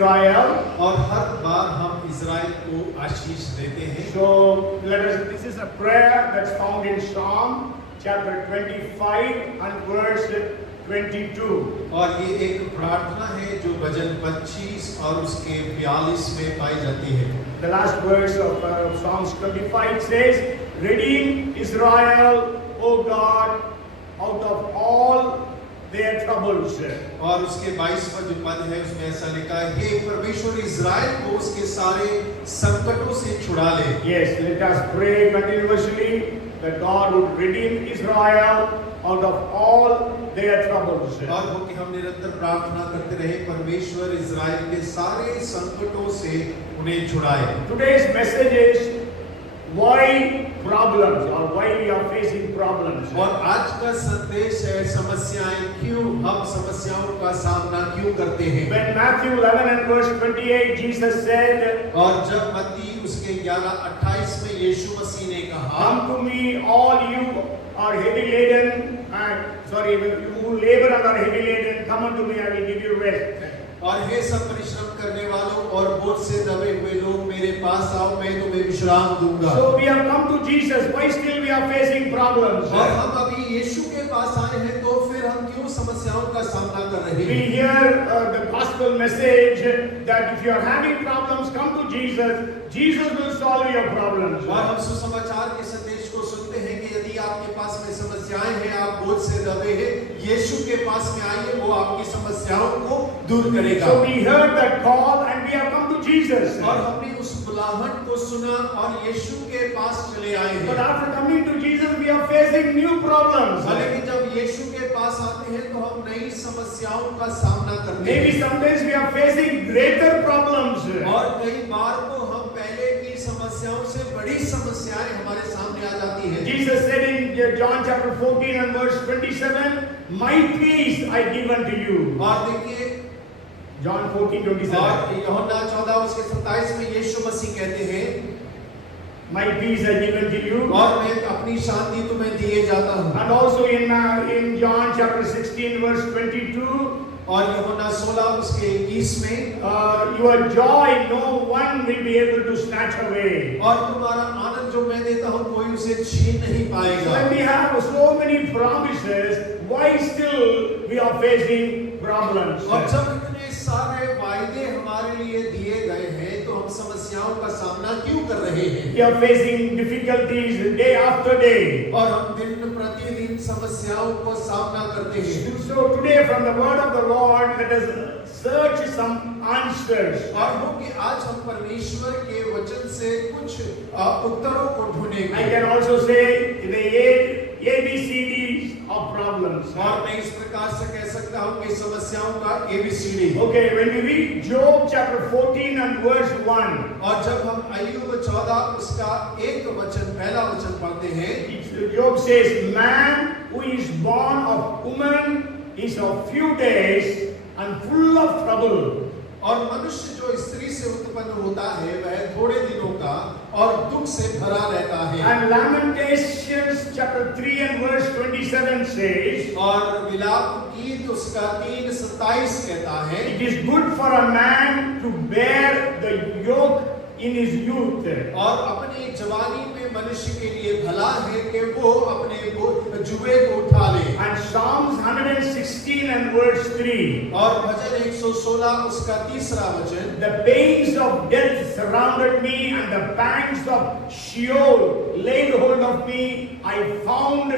Israel. और हर बार हम Israel को आशीष देते हैं। So this is a prayer that's found in Psalm chapter 25 and verse 22. और ये एक प्रार्थना है जो भजन 25 और उसके 42 में पाई जाती है। The last verse of Psalms 25 says, "Redeem Israel, O God, out of all their troubles." और उसके 22वां जो पद है उसमें ऐसा लिखा है, हे परमेश्वर इज़राइल को उसके सारे संकटों से छुड़ा ले। Yes, let us pray continuously that God would redeem Israel out of all their troubles. और वो कि हम निरंतर प्रार्थना करते रहे परमेश्वर इज़राइल के सारे संकटों से उन्हें छुड़ाए। Today's message is why problems, or why we are facing problems. और आज का संदेश है समस्याएं क्यों, हम समस्याओं का सामना क्यों करते हैं। When Matthew 11 and verse 28, Jesus said, और जब मत्ती उसके 11:28 में यीशु मसीह ने कहा, "Come to me, all you are heavy laden, who labor and are heavy laden, come unto me, I will give you rest." और हे सब परिश्रम करने वालों और बोझ से दबे हुए लोग मेरे पास आओ, मैं तुम्हें विश्राम दूंगा। So we have come to Jesus. Why still we are facing problems? और हम अभी यीशु के पास आए हैं तो फिर हम क्यों समस्याओं का सामना कर रहे We हैं। hear the gospel message that if you are having problems, come to Jesus. Jesus will solve your problems. और हम सुसमाचार के संदेश को सुनते हैं कि यदि आपके पास में समस्याएं हैं, आप बोझ से दबे हैं, यीशु के पास में आइए, वो आपकी समस्याओं को दूर करेगा। So we heard that call and we have come to Jesus. और हमने उस बुलाहट को सुना और यीशु के पास चले आए हैं। But after coming to Jesus, we are facing new problems. लेकिन जब यीशु के पास आते हैं तो हम नई समस्याओं का सामना करते हैं। Maybe sometimes we are facing greater problems. और कई बार तो हम पहले की समस्याओं से बड़ी समस्याएं हमारे सामने आ जाती हैं। Jesus said in John chapter 14 and verse 27, "My peace I give unto you." और देखिए John 14:27. और यूहन्ना 14 उसके 27 में यीशु मसीह कहते हैं, "My peace I give unto you." और मैं अपनी शांति तुम्हें दिए जाता हूँ। And also in John chapter 16 verse 22, और यूहन्ना 16 उसके 21 में, your joy no one will be able to snatch away. और तुम्हारा आनंद जो मैं देता हूँ कोई उसे छीन नहीं So पाएगा। when we have so many promises, why still we are facing problems? और जब इतने सारे वायदे हमारे लिए दिए गए हैं तो हम समस्याओं का सामना क्यों कर रहे हैं। We are facing difficulties day after day. और हम दिन प्रतिदिन समस्याओं को सामना करते हैं। So today from the word of the Lord, let us search some answers. और वो कि आज हम परमेश्वर के वचन से कुछ उत्तरों को ढूंढेंगे। I can also say the ABCDs of problems. और मैं इस प्रकार से कह सकता हूँ कि समस्याओं का ABCD। Okay, when we read Job chapter 14 and verse 1, और जब हम अय्यूब 14 उसका पहला वचन पढ़ते हैं, Job says, "Man who is born of woman is of few days and full of trouble." और मनुष्य जो स्त्री से उत्पन्न होता है वह थोड़े दिनों का और दुख से भरा रहता है। And Lamentations chapter 3 and verse 27 says, और विलाप गीत उसका 3:27 कहता है, "It is good for a man to bear the yoke in his youth." और अपनी जवानी में मनुष्य के लिए भला है कि वो अपने जुए को उठा ले। And Psalms 116 and verse 3, और भजन 116 उसका 3रा वचन, "The pains of death surrounded me and the pangs of Sheol laid hold of me. I found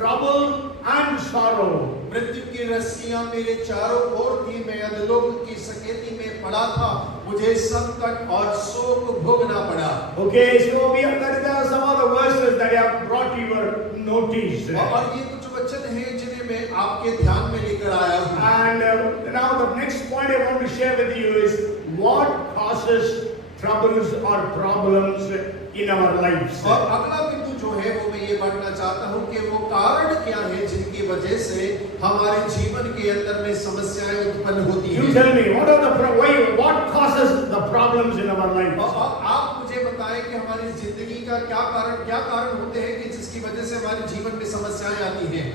trouble and sorrow." मृत्यु की रस्सियां मेरे चारों ओर थी, मैं अधोलोक की सकेती में पड़ा था, मुझे संकट और शोक भोगना पड़ा। Okay, so there are some other verses that I have brought to your notice. और ये कुछ वचन हैं जिन्हें मैं आपके ध्यान में लेकर आया हूँ। And now the next point I want to share with you is what causes troubles or problems in our lives. और अगला बिंदु जो है वो मैं ये बांटना चाहता हूँ कि वो कारण क्या है जिनकी वजह से हमारे जीवन के अंदर में समस्याएं उत्पन्न होती हैं। You tell me, what causes the problems in our lives? और आप मुझे बताएं कि हमारी जिंदगी का क्या कारण होते हैं कि जिसकी वजह से हमारे जीवन में समस्याएं आती हैं।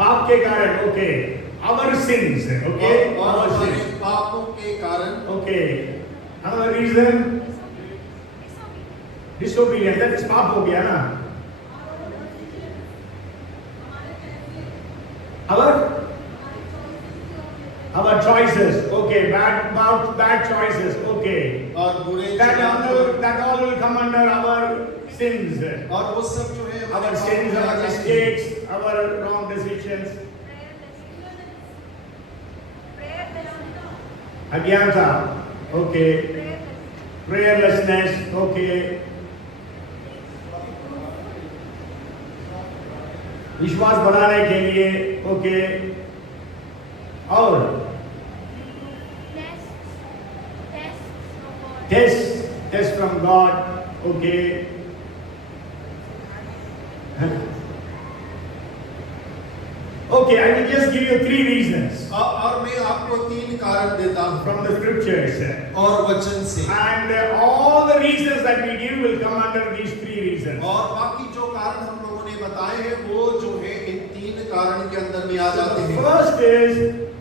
पाप के कारण, ओके। our sins. Okay, और our हमारे sins. पापों के कारण Okay. Another reason, disobedience. That is पाप हो गया ना. Our choices. Okay, bad choices. Okay. और बुरे That all will come under our sins. और वो सब जो है Our sins, our mistakes, our wrong decisions. अज्ञानता. Okay. Prayerlessness. Okay. विश्वास बढ़ाने के लिए. Okay. और test from God. Okay. Okay, I will just give you 3 reasons और मैं आपको 3 कारण देता हूँ from the scriptures. और वचन से And all the reasons that we give will come under these 3 reasons. और बाकी जो कारण हम लोगों ने बताए हैं वो जो है इन 3 कारण के अंदर में आ जाते The हैं। first is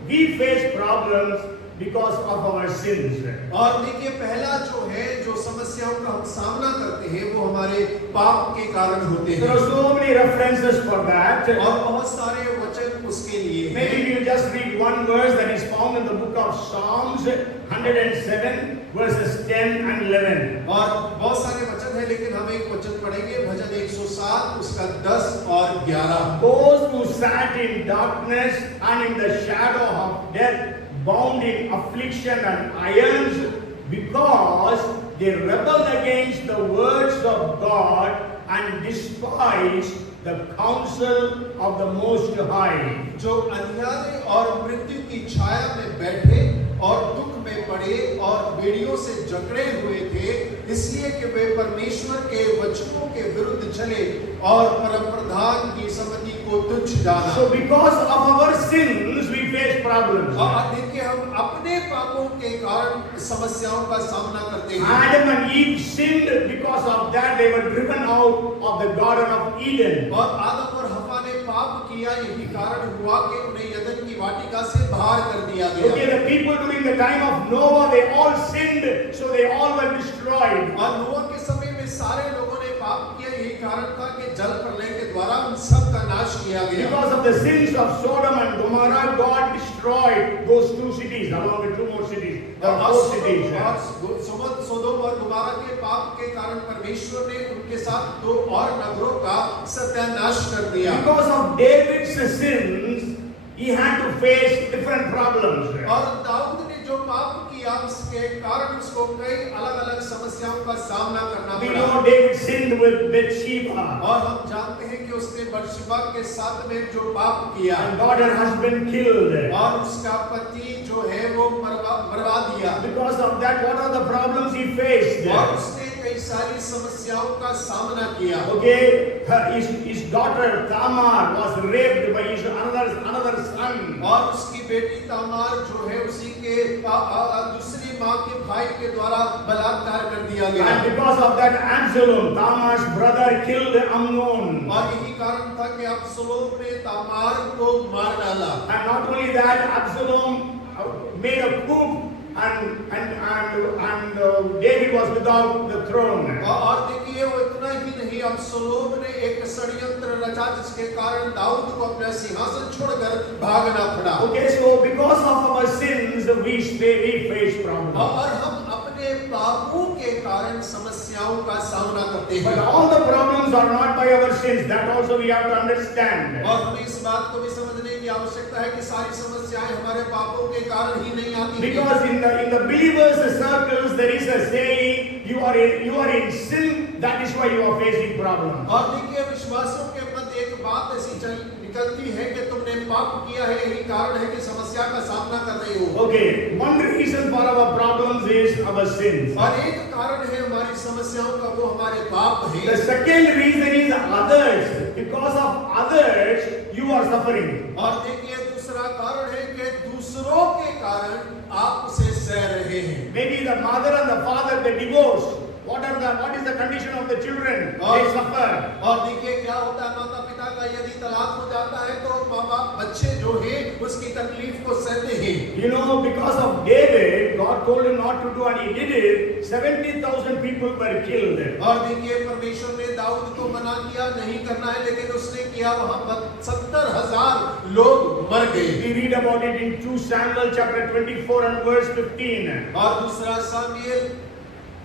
we face problems because of our sins. और देखिए पहला जो है जो समस्याओं का हम सामना करते हैं वो हमारे पाप के कारण होते There हैं are so many references for that. और बहुत सारे वचन उसके लिए हैं। Maybe we'll just read one verse that is found in the book of Psalms 107 verses 10 and 11. और बहुत सारे वचन है लेकिन हम एक वचन पढ़ेंगे भजन 107 उसका 10 और 11। Those who sat in darkness and in the shadow of death, bound in affliction and irons, because they rebelled against the words of God and despised the counsel of the Most High. जो अंधियारे और मृत्यु की छाया में बैठे और दुख में पड़े और बेड़ियों से जकड़े हुए थे इसलिए कि वे परमेश्वर के वचनों के विरुद्ध चले और परम प्रधान की सम्मति को तुच्छ जाना। So because of our sins we face problems. और देखिए हम अपने पापों के कारण समस्याओं का सामना करते हैं। Adam and Eve sinned, because of that they were driven out of the Garden of Eden. और आदम और हव्वा ने पाप किया यही कारण हुआ कि उन्हें यदन की वाटिका से बाहर कर दिया गया। Okay, the people during the time of Noah, they all sinned, so they all were destroyed. और नोआ के समय में सारे लोगों ने पाप किया यही कारण था कि जल प्रलय के द्वारा उन सब का नाश किया गया। Because of the sins of Sodom and Gomorrah, God destroyed those 2 cities along with 2 more cities. There are 4 cities. सोदोम और गुमोरा के पाप के कारण परमेश्वर ने उनके साथ 2 और नगरों का सत्यानाश कर दिया। Because of David's sins, he had to face different problems. और दाऊद ने जो पाप किया उसके कारण उसको कई अलग-अलग समस्याओं का सामना करना We पड़ा। know David sinned with Bathsheba. और हम जानते हैं कि उसने बत्शेबा के साथ में जो पाप किया And got her husband killed. और उसका पति जो है वो मरवा दिया। Because of that, what are the problems he faced? और उसने कई सारी समस्याओं का सामना किया। Okay, his daughter Tamar was raped by his another son. और उसकी बेटी तामार जो है उसी के दूसरी माँ के भाई के द्वारा बलात्कार कर दिया गया। And because of that, Absalom, Tamar's brother, killed Amnon. और यही कारण था कि अब्सलोम ने तामार को मार डाला। And not only that, Absalom made a coup, and David was without the throne. और देखिए वो इतना ही नहीं अब्सलोम ने एक षड्यंत्र रचा जिसके कारण दाऊद को अपना सिंहासन छोड़कर भागना पड़ा। Okay, so because of our sins, we face problems. और हम अपने पापों के कारण समस्याओं का सामना करते But हैं। all the problems are not by our sins. That also we have to understand. और हमें इस बात को भी समझने की आवश्यकता है कि सारी समस्याएं हमारे पापों के कारण ही नहीं आती हैं। Because in the believers' circles there is a saying, you are in sin, that is why you are facing problems. और देखिए विश्वासियों के मध्य एक बात ऐसी निकलती है कि तुमने पाप किया है यही कारण है कि समस्या का सामना कर रहे हो। Okay, one reason for our problems is our sins. और एक कारण है हमारी समस्याओं का वो हमारे पाप है। The second reason is others. Because of others, you are suffering. और देखिए दूसरा कारण है कि दूसरों के कारण आप उसे सह रहे हैं। Maybe the mother and the father, they divorce. What is the condition of the children? They suffer. और देखिए क्या होता है माता पिता का यदि तलाक हो जाता है तो माँ बाप बच्चे जो है उसकी तकलीफ को सहते हैं। You know, because of David, God told him not to do and he did it. 70,000 people were killed. और देखिए परमेश्वर ने दाऊद को मना किया नहीं करना है, लेकिन उसने किया, वहां 70,000 लोग मर गए। We read about it in 2 Samuel chapter 24 and verse 15. और दूसरा सामुएल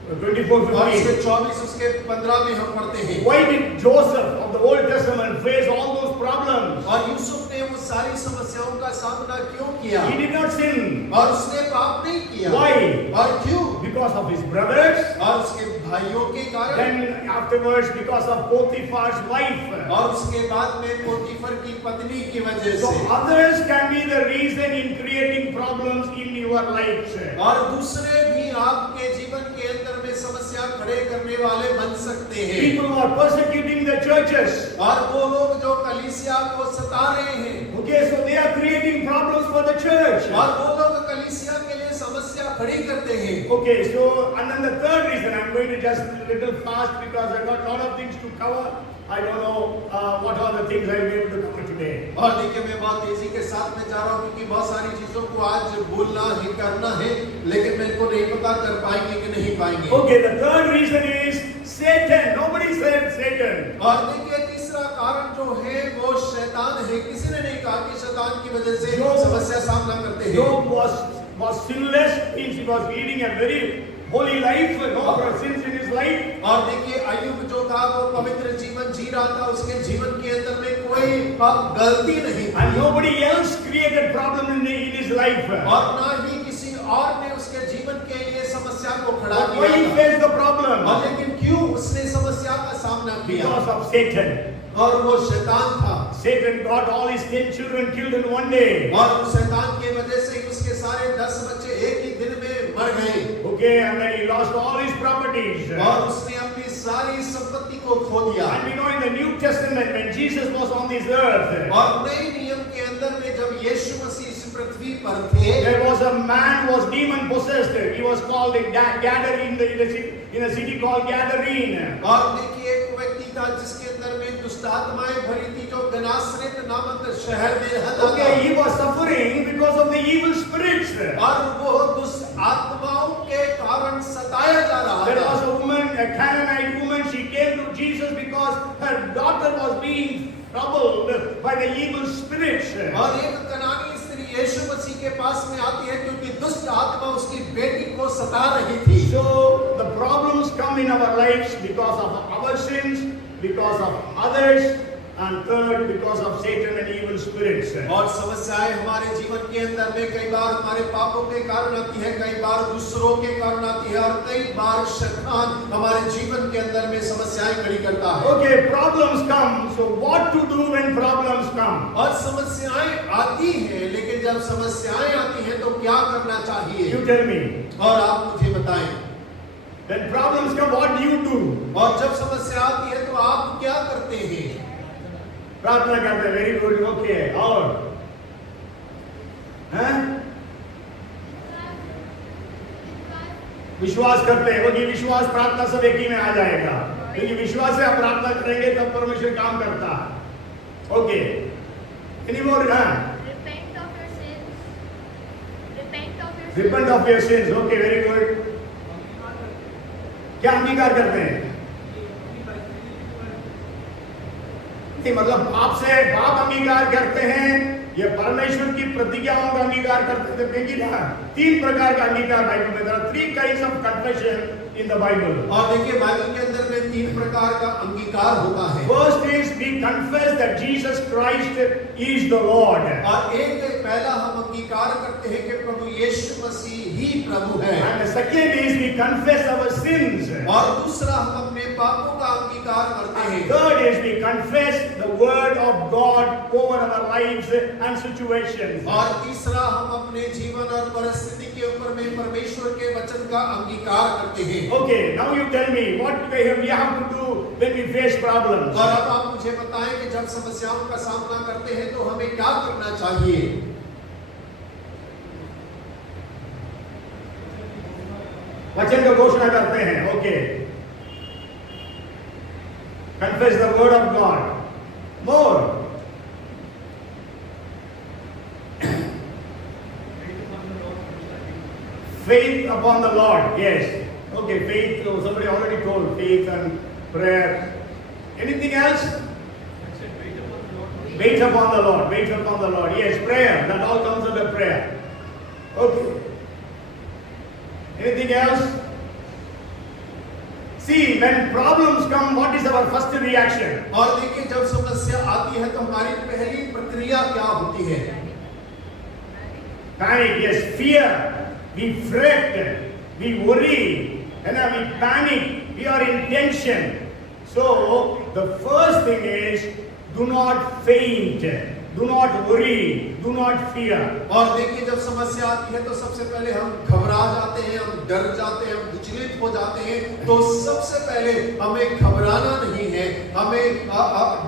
24:15. उसके 24 उसके 15 में हम पढ़ते हैं। Why did Joseph of the Old Testament face all those problems? और यूसुफ ने वो सारी समस्याओं का सामना क्यों किया? He did not sin. और उसने पाप नहीं किया। Why? और क्यों? Because of his brothers. और उसके भाइयों के कारण। Then afterwards because of Potiphar's wife. और उसके बाद में पोतीफर की पत्नी की वजह So से। others can be the reason in creating problems in your lives. और दूसरे भी आपके जीवन के अंदर में समस्या खड़े करने वाले बन सकते हैं। People who are persecuting the churches. और वो लोग जो कलीसिया को सता रहे हैं। Okay, so they are creating problems for the church. और वो लोग कलीसिया के लिए समस्या खड़ी करते हैं। Okay, so and then the third reason, I'm going to just a little fast because I got a lot of things to cover. I don't know what are the things I will be able to cover today. और देखिए मैं बहुत तेजी के साथ में जा रहा हूँ क्योंकि बहुत सारी चीजों को आज बोलना ही करना है, लेकिन मेरे को नहीं पता कर पाएंगे कि नहीं पाएंगे। Okay, the third reason is Satan. Nobody said Satan. और देखिए तीसरा कारण जो है वो शैतान है। किसी ने नहीं कहा कि शैतान की वजह से समस्या सामना करते हैं। Job was sinless, means he was leading a very holy life, no sins in his life. और देखिए अय्यूब जो था वो पवित्र जीवन जी रहा था, उसके जीवन के अंदर में कोई गलती नहीं थी। And nobody else created problem in his life. और ना ही किसी और ने उसके जीवन के लिए समस्या को खड़ा But why he किया। faced the problem? और लेकिन क्यों उसने समस्या का सामना किया? Because of Satan. और वो शैतान था। Satan got all his 10 children killed in one day. और उस शैतान के वजह से उसके सारे 10 बच्चे एक ही दिन में मर गए। Okay, and then he lost all his properties. और उसने अपनी सारी संपत्ति को खो दिया। And we know in the New Testament when Jesus was on this earth, और नए नियम के अंदर में जब यीशु मसीह इस पृथ्वी पर थे, there was a man who was demon possessed. He was called Gadarene in a city called Gadarene. और देखिए एक व्यक्ति था जिसके अंदर में दुष्ट आत्माएं भरी थी, जो गनासरेत नामक शहर में रहता था। Okay, he was suffering because of the evil spirits. और वो दुष्ट आत्माओं के कारण सताया जा रहा There था। was a woman, a Canaanite woman. She came to Jesus because her daughter was being troubled by the evil spirits. और एक कनानी स्त्री यीशु मसीह के पास में आती है क्योंकि दुष्ट आत्मा उसकी बेटी को सता रही थी। So the problems come in our lives because of our sins, because of others, and third because of Satan and evil spirits. और समस्याएं हमारे जीवन के अंदर में कई बार हमारे पापों के कारण आती है, कई बार दूसरों के कारण आती है, और कई बार शैतान हमारे जीवन के अंदर में समस्याएं खड़ी करता है। Okay, problems come. So what to do when problems come? और समस्याएं आती हैं, लेकिन जब समस्याएं आती हैं तो क्या करना चाहिए? You tell me. और आप मुझे बताएं। When problems come, what do you do? और जब समस्या आती है तो आप क्या करते हैं? प्रार्थना करते हैं, वेरी गुड, ओके, और हैं? विश्वास करते हैं, क्योंकि विश्वास प्रार्थना सब एक ही में आ जाएगा, क्योंकि विश्वास से आप प्रार्थना करेंगे तब परमेश्वर काम करता है। Okay, any more? Repent of your sins. Repent of your sins, okay, very good. क्या अंगीकार करते हैं? नहीं, मतलब पाप अंगीकार करते हैं, ये परमेश्वर की प्रतिज्ञाओं का अंगीकार करते थे कि ना 3 प्रकार का अंगीकार बाइबल में, there are 3 kinds of confession in the Bible. और देखिए बाइबल के अंदर में 3 प्रकार का अंगीकार होता है। First is we confess that Jesus Christ is the Lord. और एक पहला हम अंगीकार करते हैं कि प्रभु यीशु मसीह ही प्रभु है। And the second is we confess our sins. और दूसरा हम अपने पापों का अंगीकार करते हैं। Third is we confess the word of God over our lives and situations. और तीसरा हम अपने जीवन और परिस्थिति के ऊपर में परमेश्वर के वचन का अंगीकार करते हैं। Okay, now you tell me what we have to do when we face problems. और अब आप मुझे बताएं कि जब समस्याओं का सामना करते हैं तो हमें क्या करना चाहिए? वचन का घोषणा करते हैं। Okay, confess the word of God. More. Faith upon the Lord. Yes. Okay, faith. Oh, somebody already told faith and prayer. Anything else? Wait upon the Lord. Wait upon the Lord. Yes, prayer. That all comes under prayer. Okay. Anything else? See, when problems come, what is our first reaction? और देखिए जब समस्या आती है तो हमारी पहली प्रतिक्रिया क्या होती है? Panic, yes, fear. We fret, we worry, and we panic. We are in tension. So the first thing is, do not faint, do not worry, do not fear. और देखिए जब समस्या आती है तो सबसे पहले हम घबरा जाते हैं, हम डर जाते हैं, हम विचलित हो जाते हैं। तो सबसे पहले हमें घबराना नहीं है, हमें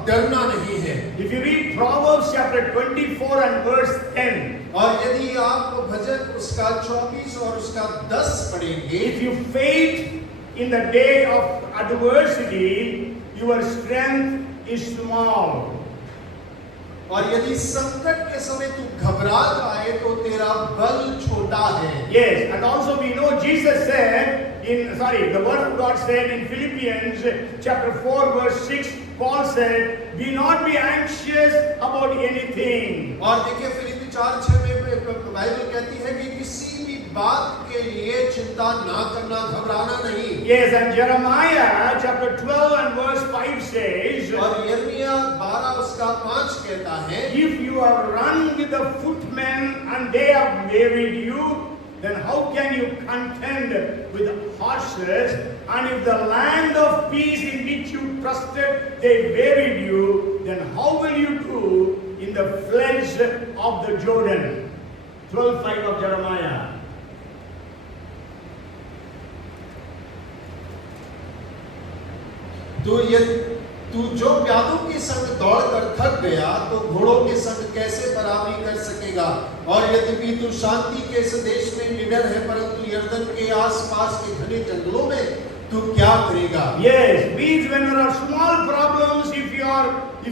डरना नहीं है। If you read Proverbs chapter 24 and verse 10, और यदि आप भजन उसका 24 और उसका 10 पढ़ेंगे, if you faint in the day of adversity, your strength is small. और यदि संकट के समय तू घबरा जाए तो तेरा बल छोटा है। Yes, and also we know Jesus said the word of God said in Philippians chapter 4 verse 6, Paul said, "Do not be anxious about anything." और देखिए फिलिप्पी 4:6 में बाइबल कहती है कि किसी भी बात के लिए चिंता ना करना, घबराना नहीं। Yes, and Jeremiah chapter 12 and verse 5 says, और यिर्मयाह 12 उसका 5 कहता है, "If you have run with the footmen and they have wearied you, then how can you contend with horses? And if the land of peace in which you trusted they wearied you, then how will you do in the floods of the Jordan?" 12:5 of Jeremiah. तू जो प्यादों के संग दौड़कर थक गया तो घोड़ों के संग कैसे बराबरी कर सकेगा? और यद्यपि तू शांति के इस देश में निडर है, परंतु यर्दन के आसपास के घने जंगलों में तू क्या करेगा? Yes, means when there are small problems, if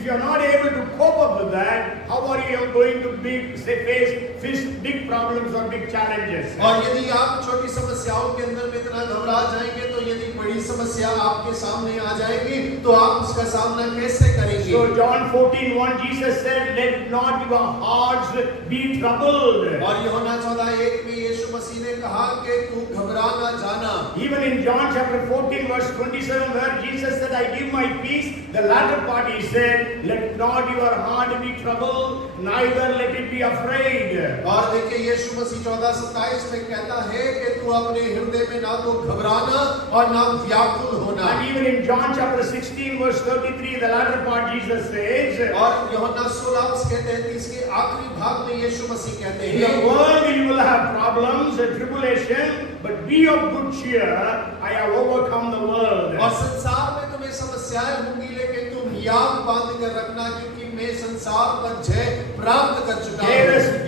you are not able to cope up with that, how are you going to face big problems or big challenges? और यदि आप छोटी समस्याओं के अंदर में इतना घबरा जाएंगे तो यदि बड़ी समस्या आपके सामने आ जाएगी तो आप उसका सामना कैसे करेंगे? So John 14:1 Jesus said, "Let not your hearts be troubled." और यूहन्ना 14:1 में यीशु मसीह ने कहा कि तू घबरा ना जाना। Even in John chapter 14 verse 27 where Jesus said, "I give my peace," the latter part he said, "Let not your heart be troubled, neither let it be afraid." और देखिए यीशु मसीह 14:27 में कहता है कि तू अपने हृदय में ना तो घबराना और ना व्याकुल होना। And even in John chapter 16 verse 33 the latter part Jesus says, और यूहन्ना 16 उसके 33 के आखिरी भाग में यीशु मसीह कहते "In the हैं, world you will have problems and tribulation, but be of good cheer, I have overcome the world." और संसार में तुम्हें समस्याएं होंगी लेकिन तुम याद बांध कर रखना क्योंकि मैं संसार पर जय प्राप्त कर चुका हूं।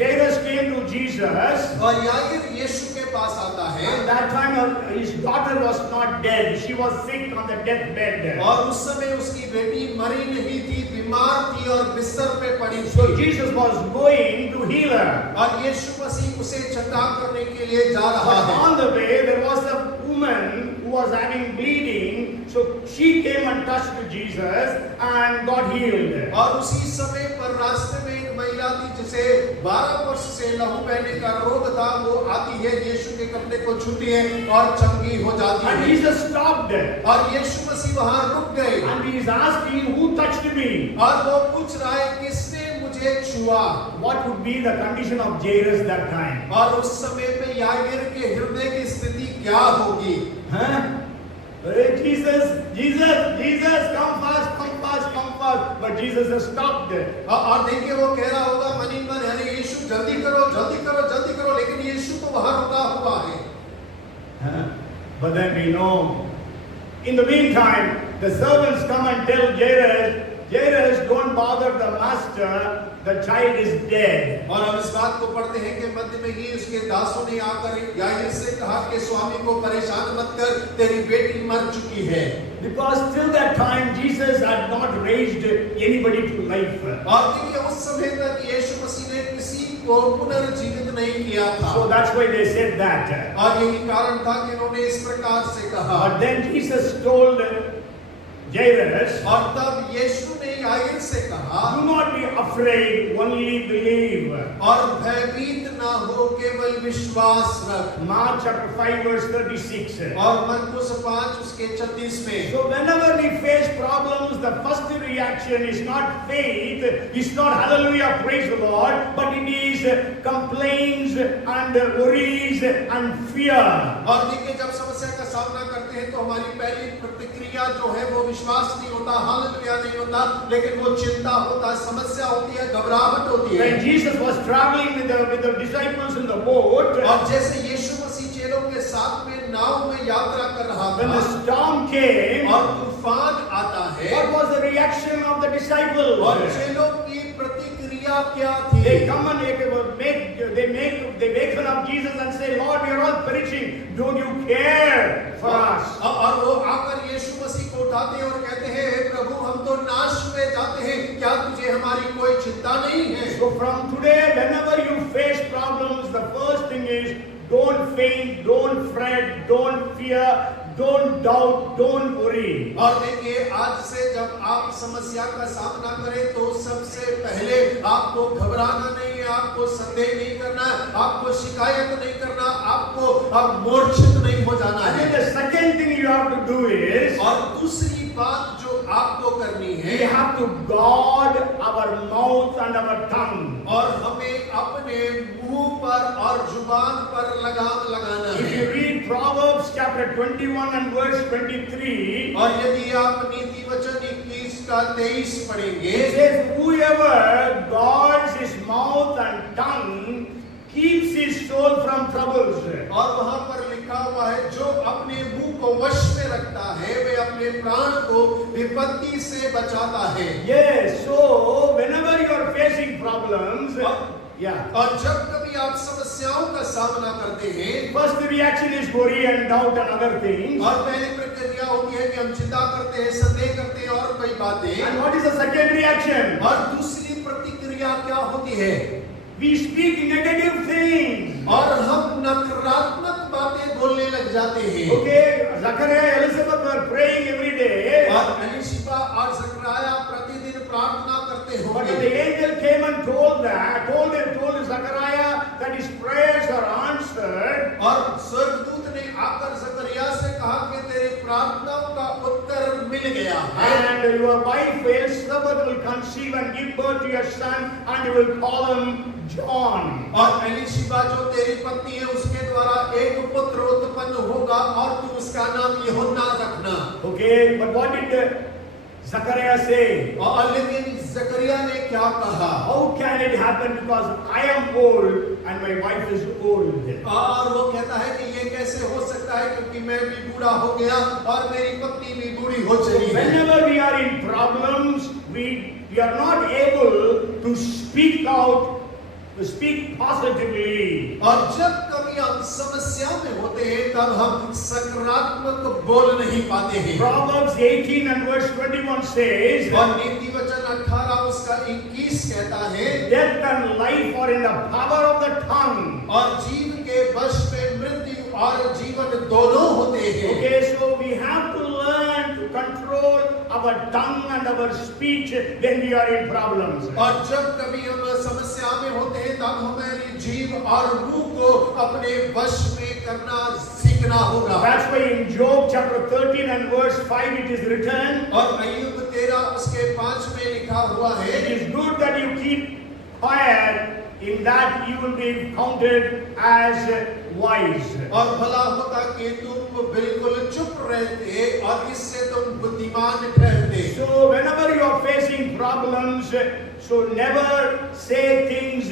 Jairus came to Jesus. और याईर यीशु के पास आता है। At that time his daughter was not dead. She was sick on the deathbed. और उस समय उसकी बेटी मरी नहीं थी, बीमार थी और बिस्तर पे पड़ी So थी। Jesus was going to heal her. और यीशु मसीह उसे चंगा करने के लिए जा रहा But है। on the way there was a woman who was having bleeding. So she came and touched Jesus and got healed. और उसी समय पर रास्ते में एक महिला थी जिसे 12 वर्ष से लहू बहने का रोग था, वो आती है, यीशु के कपड़े को छूती है और चंगी हो जाती And है। Jesus stopped और यीशु मसीह वहां रुक गए and he is asking, "Who touched me?" और वो पूछ रहा है किसने मुझे छुआ? What would be the condition of Jairus that time? और उस समय पे याईर के हृदय की स्थिति क्या होगी? Huh? Hey, Jesus, come fast. But Jesus has stopped. और देखिए वो कह रहा होगा मन ही मन, अरे यीशु जल्दी करो, लेकिन यीशु तो वहां रुका हुआ है। Huh? But then we know, in the meantime, the servants come and tell Jairus, don't bother the master, the child is dead. और हम इस बात को पढ़ते हैं कि मध्य में ही उसके दासों ने आकर याईर से कहा कि स्वामी को परेशान मत कर, तेरी बेटी मर चुकी है। Because till that time Jesus had not raised anybody to life. और देखिए उस समय तक यीशु मसीह ने किसी को पुनर्जीवित नहीं किया था। So that's why they said that. और यही कारण था कि उन्होंने इस प्रकार से कहा। But then Jesus told Jairus, और तब यीशु ने याईर से कहा, do not be afraid, only believe. और भयभीत ना हो, केवल विश्वास रख। Mark chapter 5 verse 36. और मरकुस 5 उसके 36 में। So whenever we face problems, the first reaction is not faith, it's not hallelujah, praise the Lord, but it is complaints and worries and fear. और देखिए, जब समस्या का सामना करते हैं तो हमारी पहली प्रतिक्रिया जो है वो विश्वास नहीं होता, हालेलुया नहीं होता, लेकिन वो चिंता होता है, समस्या होती है, घबराहट होती है। When Jesus was traveling with the disciples in the boat, और जैसे यीशु मसीह चेलों के साथ में नाव में यात्रा कर रहा when the था storm came, और तूफान आता है, what was the reaction of the disciples? और चेलों की प्रतिक्रिया क्या थी? They come and they waken up Jesus and say, Lord, we are all perishing. Don't you care for us? और वो आकर यीशु मसीह को उठाते हैं और कहते हैं, हे प्रभु, हम तो नाश में जाते हैं, क्या तुझे हमारी कोई चिंता नहीं है? So from today, whenever you face problems, the first thing is don't faint, don't fret, don't fear, don't doubt, don't worry. और देखिए, आज से जब आप समस्या का सामना करें तो सबसे पहले आपको घबराना नहीं है, आपको संदेह नहीं करना, आपको शिकायत नहीं करना, आपको अब मूर्छित नहीं हो जाना And है। then the second thing you have to do is, और दूसरी बात जो आपको करनी we है, have to guard our mouth and our tongue. और हमें अपने मुंह पर और जुबान पर लगाम लगाना If है। you read Proverbs chapter 21 and verse 23, और यदि आप नीति वचन 21 का 23 पढ़ेंगे, it says, whoever guards his mouth and tongue keeps his soul from troubles. और वहां पर लिखा हुआ है, जो अपने मुंह को वश में रखता है वे अपने प्राण को विपत्ति से बचाता है। Yes, so whenever you are facing problems, yeah. और जब कभी आप समस्याओं का सामना करते हैं, First reaction is worry and doubt and other things. और पहली प्रक्रिया होती है कि हम चिंता करते हैं, संदेह करते हैं और कई बातें। And what is the second reaction? और दूसरी प्रतिक्रिया क्या होती है? We speak negative things. और हम नकारात्मक बातें बोलने लग जाते हैं। Okay, Zachariah and Elizabeth were praying every day. और एलिशिबा और जकरिया प्रतिदिन प्रार्थना करते But होंगे। the angel came and told Zachariah that his prayers are answered. और स्वर्गदूत ने आकर जकरिया से कहा कि तेरी प्रार्थनाओं का उत्तर मिल गया है। And your wife Elizabeth will conceive and give birth to your son, and you will call him John. और एलिशिबा जो तेरी पत्नी है उसके द्वारा एक पुत्र उत्पन्न होगा और तू उसका नाम यूहन्ना रखना। Okay, but what did Zachariah say? और लेकिन जकरिया ने क्या कहा? How can it happen? Because I am old and my wife is old. और वो कहता है कि ये कैसे हो सकता है, क्योंकि मैं भी बूढ़ा हो गया और मेरी पत्नी भी बूढ़ी हो चली है। Whenever we are in problems, we are not able to speak out, to speak positively. और जब कभी हम समस्या में होते हैं तब हम सकारात्मक बोल नहीं पाते हैं। Proverbs 18 and verse 21 says, और नीति वचन 18 उसका 21 कहता है, death and life are in the power of the tongue. और जीव के वश में मृत्यु और जीवन दोनों होते हैं। Okay, so we have to learn to control our tongue and our speech when we are in problems. और जब कभी हम समस्या में होते हैं तब हमारी जीव और मुंह को अपने वश में करना सीखना होगा। That's why in Job chapter 13 and verse 5 it is written, और अय्यूब 13 उसके 5 में लिखा हुआ है, it is good that you keep quiet, in that you will be counted as wise. और भला होता कि तुम बिल्कुल चुप रहते और इससे तुम बुद्धिमान ठहरते। So whenever you are facing problems, so never say things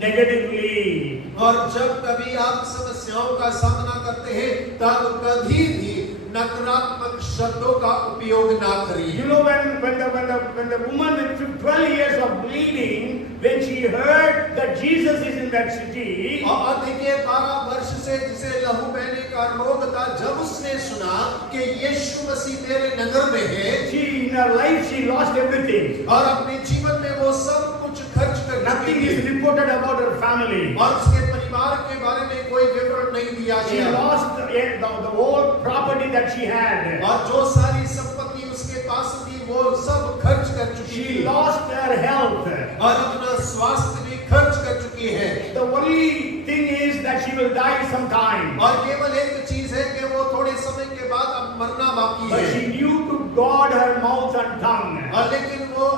negatively. और जब कभी आप समस्याओं का सामना करते हैं तब कभी भी नकारात्मक शब्दों का उपयोग ना करिए। You know when the woman with 12 years of bleeding, when she heard that Jesus is in that city, और देखिए 12 वर्ष से जिसे लहू बहने का रोग था, जब उसने सुना कि यीशु मसीह मेरे नगर में है, she in her life she lost everything. और अपने जीवन में वो सब कुछ खर्च कर Nothing is reported about her family. और उसके परिवार के बारे में कोई विवरण नहीं दिया She गया lost the whole property that she had. और जो सारी संपत्ति उसके पास थी वो सब खर्च कर चुकी She थी lost her health. और अपना स्वास्थ्य भी खर्च कर चुकी है The only thing is that she will die sometime. और केवल एक चीज है कि वो थोड़े समय के बाद अब मरना बाकी But है she knew to guard her mouth and tongue. और लेकिन वो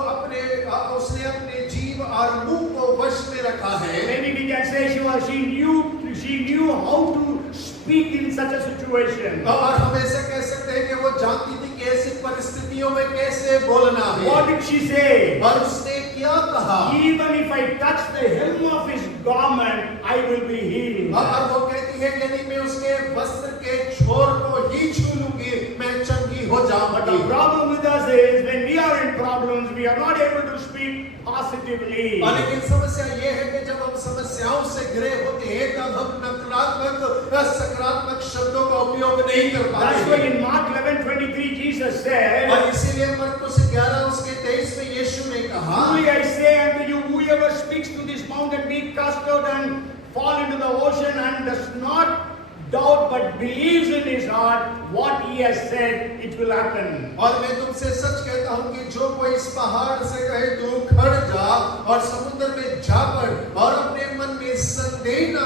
उसने अपने जीव और मुंह को वश में रखा है Maybe we can say she knew how to speak in such a situation. और हम ऐसे कह सकते हैं कि वो जानती थी कि ऐसी परिस्थितियों में कैसे बोलना है What did she say? और उसने क्या कहा Even if I touch the hem of his garment, I will be healed. और वो कहती है यदि मैं उसके वस्त्र के छोर को ही छू लूंगी मैं चंगी हो But the जाऊंगी problem with us is when we are in problems, we are not able to speak positively. लेकिन समस्या ये है कि जब हम समस्याओं से घिरे होते हैं तब हम नकारात्मक सकारात्मक शब्दों का उपयोग नहीं कर That's why पाते in Mark 11:23 Jesus said, और इसीलिए मरकुस 11 उसके 23 में यीशु ने कहा Truly I say unto you, whoever speaks to this mountain, be cast out and fall into the ocean, and does not doubt but believes in his heart what he has said, it will happen. और मैं तुमसे सच कहता हूं कि जो कोई इस पहाड़ से कहे तू खड़ जा और समुद्र में जा पड़ और अपने मन में संदेह न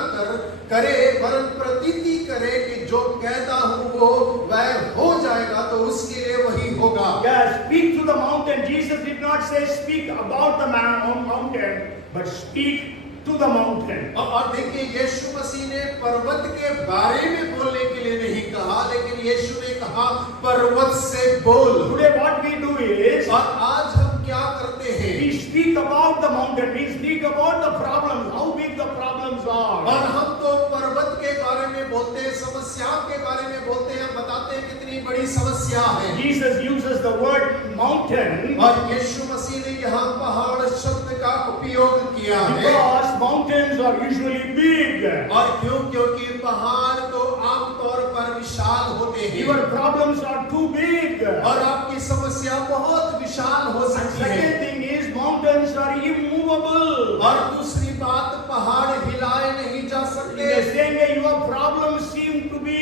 करे वरन प्रतीति करे कि जो कहता हूं वो वह हो जाएगा तो उसके लिए वही होगा Yeah, speak to the mountain. Jesus did not say speak about the mountain, but speak to the mountain. और देखिए यीशु मसीह ने पर्वत के बारे में बोलने के लिए नहीं कहा लेकिन यीशु ने कहा पर्वत से बोल Today what we do is, और आज हम क्या करते हैं we speak about the mountain, we speak about the problems, how big the problems और are. हम तो पर्वत के बारे में बोलते हैं समस्याओं के बारे में बोलते हैं बताते हैं कितनी बड़ी समस्या है Jesus uses the word mountain और यीशु मसीह ने यहाँ पहाड़ शब्द का उपयोग किया है because mountains are usually big. और क्योंकि पहाड़ तो आमतौर पर विशाल होते हैं Your problems are too big. और आपकी समस्या बहुत विशाल हो And सकती है second thing is mountains are immovable. और दूसरी बात पहाड़ हिलाए नहीं जा In सकते the same way your problems seem to be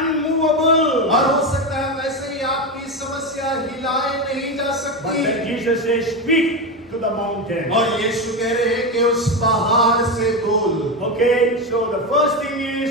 unmovable. और हो सकता है वैसे ही आपकी समस्या हिलाए नहीं जा But सकती then Jesus says speak to the mountain. और यीशु कह रहे हैं कि उस पहाड़ से बोल Okay, so the first thing is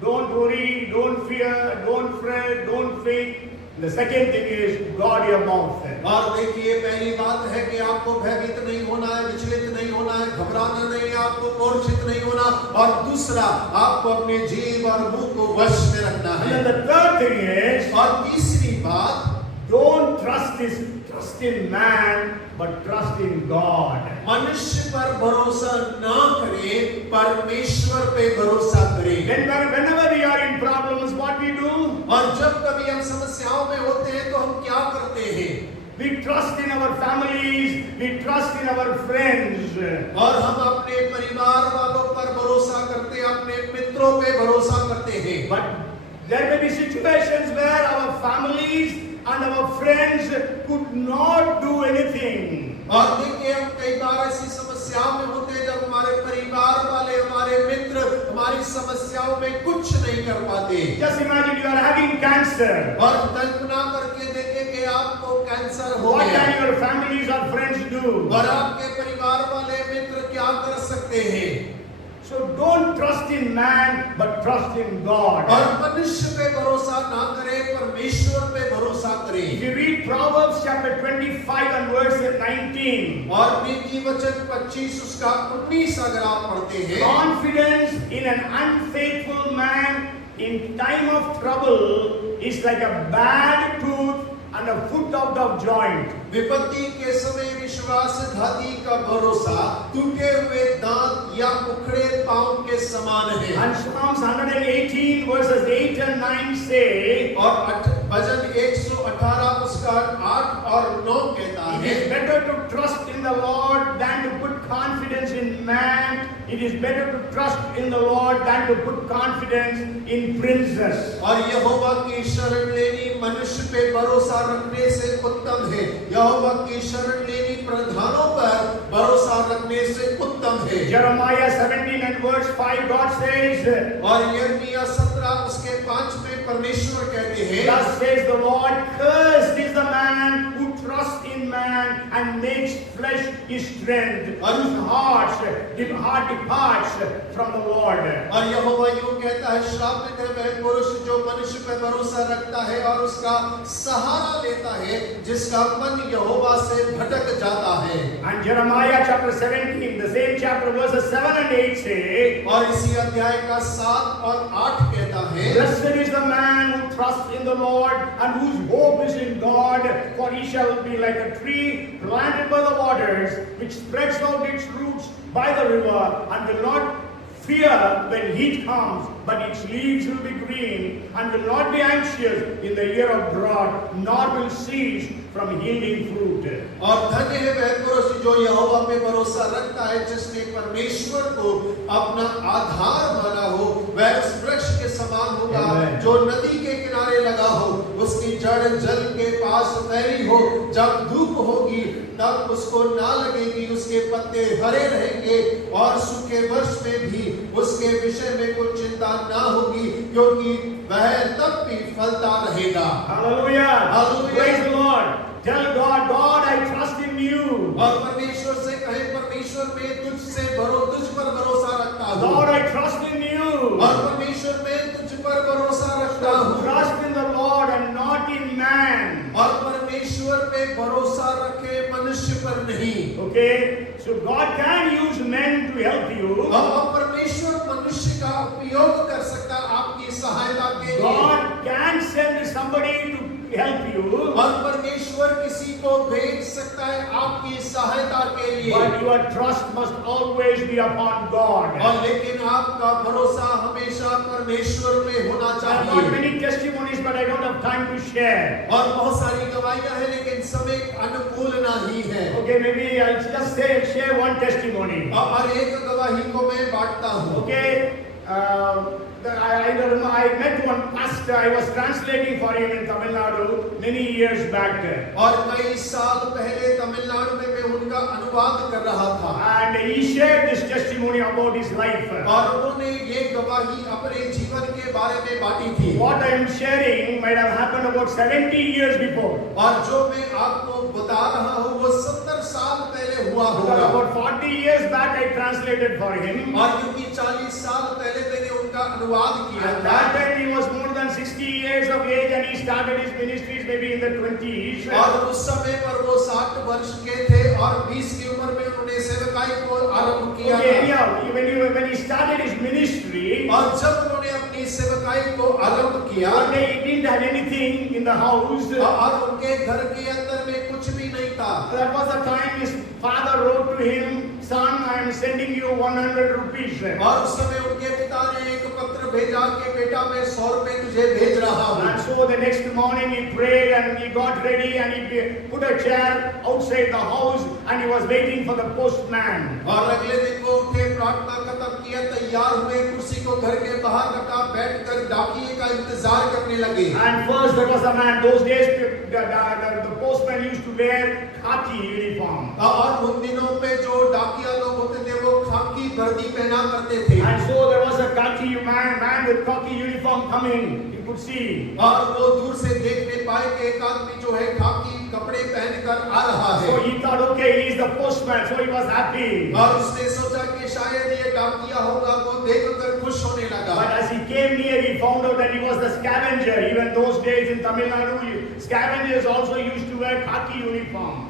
don't worry, don't fear, don't fret, don't faint. The second thing is guard your mouth. और देखिए पहली बात है कि आपको भयभीत नहीं होना है विचलित नहीं होना है घबराना नहीं है आपको मूर्छित नहीं होना और दूसरा आपको अपने जीव और मुंह को वश में रखना And है then the third thing is और तीसरी बात don't trust in man but trust in God. मनुष्य पर भरोसा ना करें परमेश्वर पे भरोसा करें Whenever we are in problems, what we do? और जब कभी हम समस्याओं में होते हैं तो हम क्या करते हैं We trust in our families, we trust in our friends. और हम अपने परिवार वालों पर भरोसा करते हैं अपने मित्रों पे भरोसा करते हैं But there may be situations where our families and our friends could not do anything. और देखिए हम कई बार ऐसी समस्याओं में होते हैं जब हमारे परिवार वाले हमारे मित्र हमारी समस्याओं में कुछ नहीं कर पाते Just imagine you are having cancer. और कल्पना करके देखें कि आपको कैंसर हो What गया can your families or friends do? और आपके परिवार वाले मित्र क्या कर सकते हैं So don't trust in man but trust in God. और मनुष्य पे भरोसा ना करें परमेश्वर पे भरोसा If करें you read Proverbs chapter 25 and verse 19, और नीति वचन 25 उसका 19 अगर आप पढ़ते हैं confidence in an unfaithful man in time of trouble is like a bad tooth and a foot out of joint. विपत्ति के समय विश्वासघाती का भरोसा टूटे हुए दांत या उखड़े पांव के समान है And Psalms 118 verses 8 and 9 say, और भजन 118 उसका 8 और 9 कहता it है is better to trust in the Lord than to put confidence in man. it is better to trust in the Lord than to put confidence in princes. और यहोवा की शरण लेनी मनुष्य पे भरोसा रखने से उत्तम है। यहोवा की शरण लेनी प्रधानों पर भरोसा रखने से उत्तम है। Jeremiah 17 and verse 5, God says, और यिर्मयाह 17 उसके 5 में परमेश्वर कहते हैं, thus says the Lord, cursed is the man who trusts in man and makes flesh his strength, whose heart departs from the Lord. और यहोवा यूं कहता है, श्रापित है वह पुरुष जो मनुष्य पर भरोसा रखता है और उसका सहारा लेता है, जिसका मन यहोवा से भटक जाता है। And Jeremiah chapter 17, the same chapter verses 7 and 8 say, और इसी अध्याय का 7 और 8 कहता है, blessed is the man who trusts in the Lord and whose hope is in God, for he shall be like a tree planted by the waters, which spreads out its roots by the river, and will not fear when heat comes, but its leaves will be green, and will not be anxious in the year of drought, nor will cease from yielding fruit. और धन्य है वह पुरुष जो यहोवा पे भरोसा रखता है, जिसने परमेश्वर को अपना आधार माना हो। वह उस वृक्ष के समान होगा जो नदी के किनारे लगा हो, उसकी जड़ जल के पास फैली हो। जब धूप होगी तब उसको ना लगेगी, उसके पत्ते हरे रहेंगे, और सूखे वर्ष में भी उसके विषय में कोई चिंता ना होगी, क्योंकि वह तब भी फलता रहेगा। Hallelujah! Hallelujah. Praise the Lord! Tell God, God, I trust in you. और परमेश्वर से कहे, परमेश्वर मैं तुझ पर भरोसा रखता हूँ। Lord, I trust in you. और परमेश्वर मैं तुझ पर भरोसा रखता हूँ। Trust in the Lord and not in man. और परमेश्वर पे भरोसा रखे, मनुष्य पर नहीं। Okay? So God can use men to help you. अब परमेश्वर मनुष्य का उपयोग कर सकता है आपकी सहायता के लिए। God can send somebody to help you. और परमेश्वर किसी को भेज सकता है आपकी सहायता के लिए। But your trust must always be upon God. और लेकिन आपका भरोसा हमेशा परमेश्वर पे होना I've got चाहिए। many testimonies, but I don't have time to share. और बहुत सारी गवाहियां हैं, लेकिन समय अनुकूल नहीं है। Okay, maybe I'll just share one testimony. और एक गवाही को मैं बांटता हूँ। Okay, I met one pastor. I was translating for him in Tamil Nadu many years back. और कई साल पहले तमिलनाडु में मैं उनका अनुवाद कर रहा था। And he shared this testimony about his life. और उन्होंने ये गवाही अपने जीवन के बारे में बांटी थी। What I am sharing might have happened about 70 years before. और जो मैं आपको बता रहा हूँ वो 70 साल पहले हुआ होगा। About 40 years back I translated for him. और क्योंकि 40 साल पहले मैंने उनका अनुवाद किया At था। that time he was more than 60 years of age and he started his ministries maybe in the 20s. और उस समय पर वो 60 वर्ष के थे और 20 की उम्र में उन्होंने सेवकाई को आरंभ किया Okay, था। anyhow, when he started his ministry, और जब उन्होंने अपनी सेवकाई को आरंभ किया, one day he didn't have anything in the house. और उनके घर के अंदर में कुछ भी नहीं था। That was the time his father wrote to him, son, I am sending you 100 rupees. और उस समय उनके पिता ने एक पत्र भेजा कि बेटा मैं 100 रुपए तुझे भेज रहा हूँ। And so the next morning he prayed and he got ready and he put a chair outside the house and he was waiting for the postman. और अगले दिन वो उठे, प्रार्थना खत्म किया, तैयार हुए, कुर्सी को घर के बाहर रखा, बैठकर डाकिये का इंतजार करने लगे। And first there was a man, those days the postman used to wear khaki uniform. और उन दिनों पे जो डाकिया लोग होते थे वो खाकी वर्दी पहना करते थे। And so there was a khaki man with khaki uniform coming. He could see. और वो दूर से देखने पाए कि एक आदमी जो है खाकी कपड़े पहनकर आ रहा है। So he thought, okay, he is the postman. So he was happy. और उसने सोचा कि शायद ये डाकिया होगा, वो देखकर खुश होने लगा। But as he came near, he found out that he was the scavenger. Even those days in Tamil Nadu, scavengers also used to wear khaki uniform.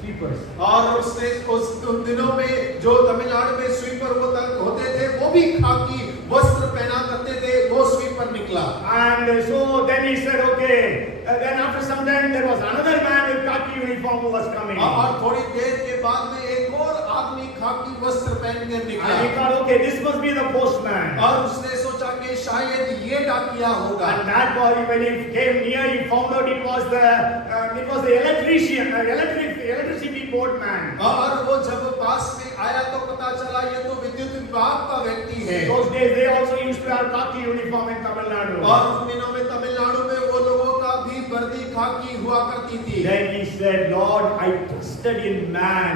Sweepers. और उसने उस दिनों में जो तमिलनाडु में स्वीपर होते थे वो भी खाकी वस्त्र पहना करते थे, वो स्वीपर निकला। And so then he said, okay. Then after some time there was another man with khaki uniform who was coming. और थोड़ी देर के बाद में एक और आदमी खाकी वस्त्र पहनकर निकला। And he thought, okay, this must be the postman. और उसने सोचा कि शायद ये डाकिया किया होगा। And that boy, when he came near, he found out it was the electrician, electricity boardman. और वो जब पास में आया तो पता चला ये तो विद्युत विभाग का व्यक्ति है। Those days they also used to have khaki uniform in Tamil Nadu. और उन दिनों में तमिलनाडु में वो लोगों का भी वर्दी खाकी हुआ करती थी। Then he said, Lord, I trusted in man,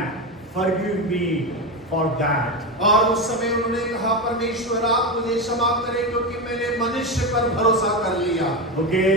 forgive me for that. और उस समय उन्होंने कहा परमेश्वर आप मुझे क्षमा करें क्योंकि मैंने मनुष्य पर भरोसा कर लिया। Okay,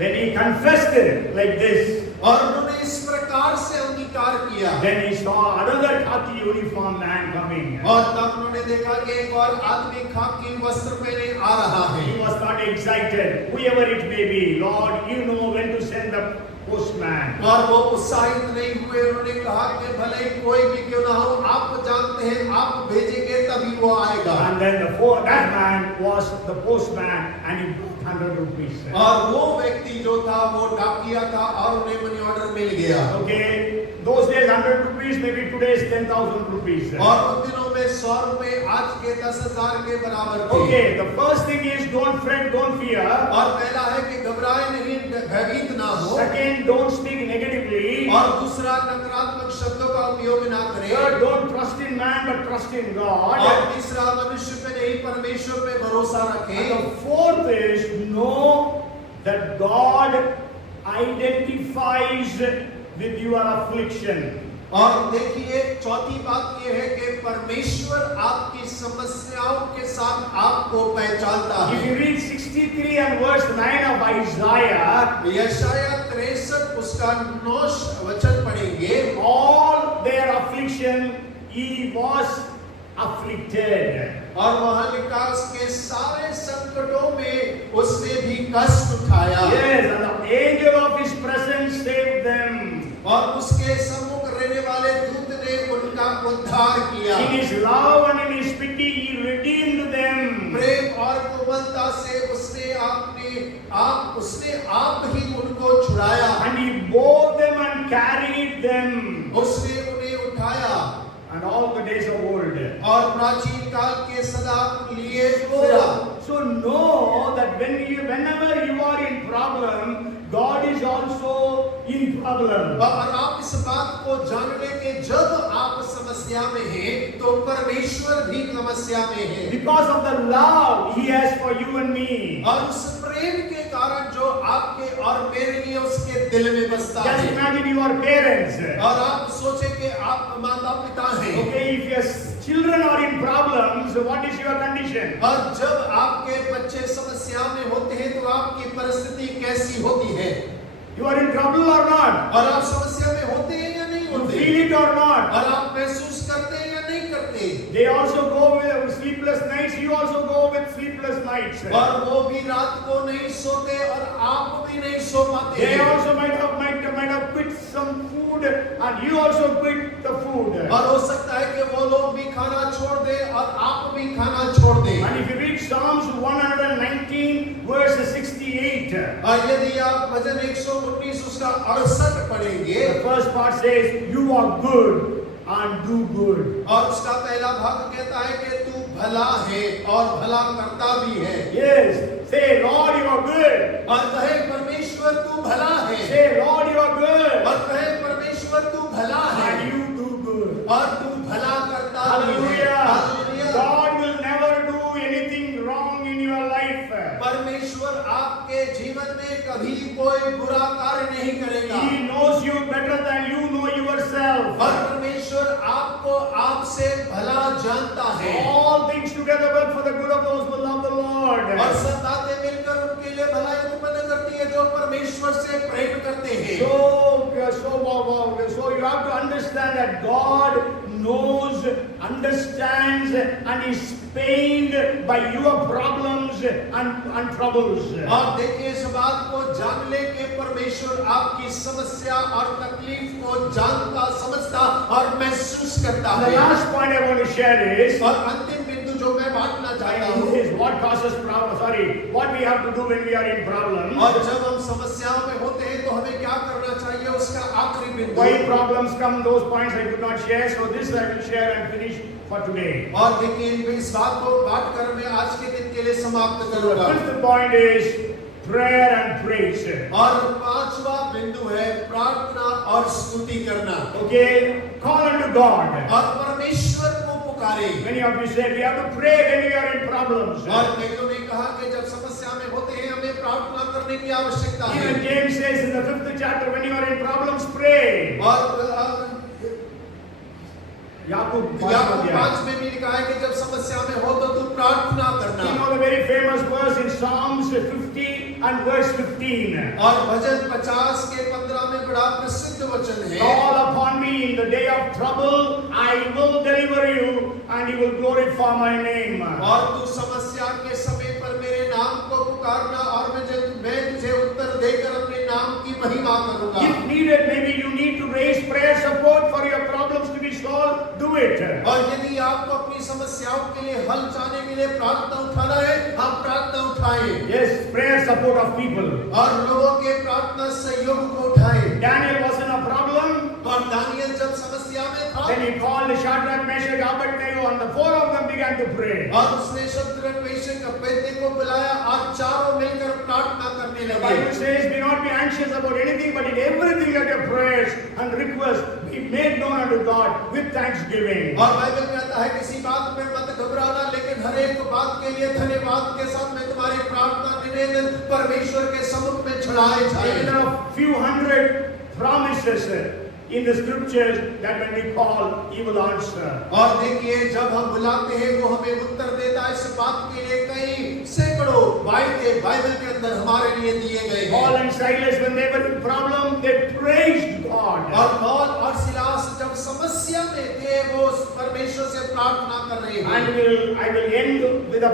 when he confessed it like this, और उन्होंने इस प्रकार से अंगीकार किया। then he saw another khaki uniform man coming. और तब उन्होंने देखा कि एक और आदमी खाकी वस्त्र पहने आ रहा है। He was not excited, whoever it may be. Lord, you know when to send the postman. और वो उत्साहित नहीं हुए, उन्होंने कहा कि भले ही कोई भी क्यों ना हो, आप जानते हैं आप भेजेंगे तभी वो आएगा। And then that man was the postman and he brought 100 rupees. और वो व्यक्ति जो था वो डाकिया था और उन्हें मनी ऑर्डर मिल गया। Okay, those days 100 rupees, maybe today's 10,000 rupees. और उन दिनों में 100 रुपए आज के 10,000 के बराबर थे। Okay, the first thing is don't fret, don't fear. और पहला है कि घबराए नहीं, भयभीत ना हो। Second, don't speak negatively. और दूसरा नकारात्मक शब्दों का उपयोग ना करें। Third, don't trust in man but trust in God. और तीसरा मनुष्य पे नहीं परमेश्वर पे भरोसा रखें। And the fourth is know that God identifies with your affliction. और देखिए चौथी बात ये है कि परमेश्वर आपकी समस्याओं के साथ आपको पहचानता If है। you read 63 and verse 9 of Isaiah, यशायाह 63 उसका 9 वचन पढ़ेंगे। all their affliction he was afflicted. और वहां लिखा उसके सारे संकटों में उसने भी कष्ट उठाया। Yes, and the angel of his presence saved them. और उसके सम्मुख रहने वाले दूत ने उनका उद्धार किया। In his love and in his pity he redeemed them. प्रेम और कोमलता से उसने आप ही उनको छुड़ाया। And he bore them and carried them. उसने उन्हें उठाया And all the days of old. और प्राचीन काल के सदा लिए फिरा। So know that whenever you are in problem, God is also in problem. और आप इस बात को जान ले कि जब आप समस्या में हैं तो परमेश्वर भी समस्या में है। Because of the love he has for you and me. और उस प्रेम के कारण जो आपके और मेरे लिए उसके दिल में बसता Just है। imagine your parents. और आप सोचे कि आप माता पिता हैं। Okay, if your children are in problems, what is your condition? और जब आपके बच्चे समस्या में होते हैं तो आपकी परिस्थिति कैसी होती है? You are in trouble or not? और आप समस्या में होते हैं या नहीं You होते? feel it or not? और आप महसूस करते हैं या नहीं करते? They also go with sleepless nights. You also go with sleepless nights. और वो भी रात को नहीं सोते और आप भी नहीं सो पाते They हैं। also might have quit some food, and you also quit the food. और हो सकता है कि वो लोग भी खाना छोड़ दे और आप भी खाना छोड़ दें। And if you read Psalms 119 verse 68, और यदि आप भजन 119 उसका 68 पढ़ेंगे the first part says, "You are good and do good." और उसका पहला भाग कहता है कि तू भला है और भला करता भी है। Yes, say, "Lord, you are good." और कहे परमेश्वर तू भला है। Say, "Lord, you are good." और कहे परमेश्वर तू भला है And you do good. और तू भला करता भी है। Hallelujah. Hallelujah. God will never do anything wrong in your life. परमेश्वर आपके जीवन में कभी कोई बुरा कार्य नहीं करेगा। He knows you better than you know yourself. और परमेश्वर आपको आपसे भला जानता है। All things together work for the good of those who love the Lord. और सब बातें मिलकर उनके लिए भलाई उत्पन्न करती है जो परमेश्वर से प्रेम करते हैं। So you have to understand that God knows, understands, and is pained by your problems and troubles. और देखिए इस बात को जान ले कि परमेश्वर आपकी समस्या और तकलीफ को जानता, समझता और महसूस करता The है। last point I want to share is, और अंतिम बिंदु जो मैं बांटना चाहता हूँ is what causes problem. What we have to do when we are in problems. और जब हम समस्याओं में होते हैं तो हमें क्या करना चाहिए उसका आखिरी बिंदु। Why problems come, those points I could not share, so this I will share and finish for today. और देखिए इस बात को बात कर मैं आज के दिन के लिए समाप्त The करूंगा। fifth point is prayer and praise. और पांचवा बिंदु है प्रार्थना और स्तुति करना। Okay, call unto God. और परमेश्वर को पुकारे। Many of you said we have to pray when we are in problems. और कईयों ने कहा कि जब समस्या में होते हैं हमें प्रार्थना करने की आवश्यकता है। Even James says in the 5th chapter, when you are in problems, pray. और याकूब याकूब 5 में भी लिखा है कि जब समस्या में हो तो तू प्रार्थना You करना। know the very famous verse in Psalms 50 and verse 15. और भजन 50 के 15 में बड़ा प्रसिद्ध वचन है। Call upon me in the day of trouble, I will deliver you, and you will glorify my name. और तू समस्या के समय पर मेरे नाम को पुकारना और मैं तुझे उत्तर देकर अपने नाम की महिमा करूंगा। If needed, maybe you need to raise prayer support for your problems to be solved, do it. और यदि आपको अपनी समस्याओं के लिए हल चाहने के लिए प्रार्थना उठाना है, हम प्रार्थना उठाएं। Yes, prayer support of people. और लोगों के प्रार्थना सहयोग को उठाएं। Daniel was in a problem. और दानियल जब समस्या में था, Then he called Shadrach, Meshach, Abednego, and the four of them began to pray. और उसने शद्रक, मेशक, अबेदnego को बुलाया और चारों मिलकर प्रार्थना करने The लगे। Bible says, "Be not be anxious about anything, but in everything let your prayers and requests be made known unto God with thanksgiving." और बाइबल में आता है किसी बात में मत घबराना, लेकिन हर एक बात के लिए धन्यवाद के साथ में तुम्हारी प्रार्थना निवेदन परमेश्वर के सम्मुख में चढ़ाए जाए। There are a few hundred promises in the scriptures that when we call, He will answer. और देखिए जब हम बुलाते हैं वो हमें उत्तर देता है। इस बात के लिए कई सैकड़ों वायदे बाइबल के अंदर हमारे लिए दिए गए Paul हैं। and Silas, when they were in problem, they praised God. और पौल और सिलास जब समस्या में थे वो परमेश्वर से प्रार्थना कर रहे And हैं। I will end with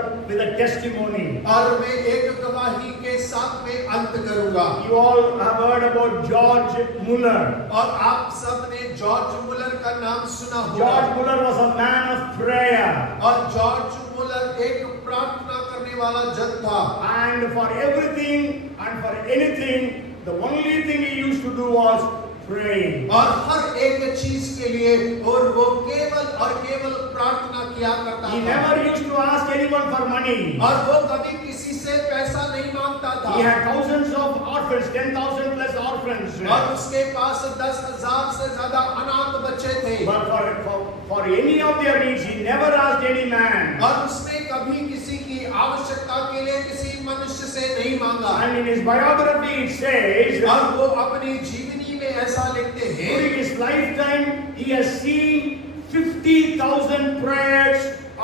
a testimony. और मैं एक गवाही के साथ में अंत करूंगा। You all have heard about George Muller. और आप सबने जॉर्ज मुलर का नाम सुना होगा। George Muller was a man of prayer. और जॉर्ज मुलर एक प्रार्थना करने वाला जन था। And for everything and for anything, the only thing he used to do was praying. और हर एक चीज के लिए और वो केवल प्रार्थना किया करता He था। never used to ask anyone for money. और वो कभी किसी से पैसा नहीं मांगता था। He had thousands of orphans, 10,000 plus orphans. और उसके पास 10,000 से ज्यादा अनाथ बच्चे थे। But for any of their needs, he never asked any man. और उसने कभी किसी की आवश्यकता के लिए किसी मनुष्य से नहीं मांगा। And in his biography it says, और वो अपनी जीवनी में ऐसा लिखते हैं, during his lifetime, he has seen 50,000 prayers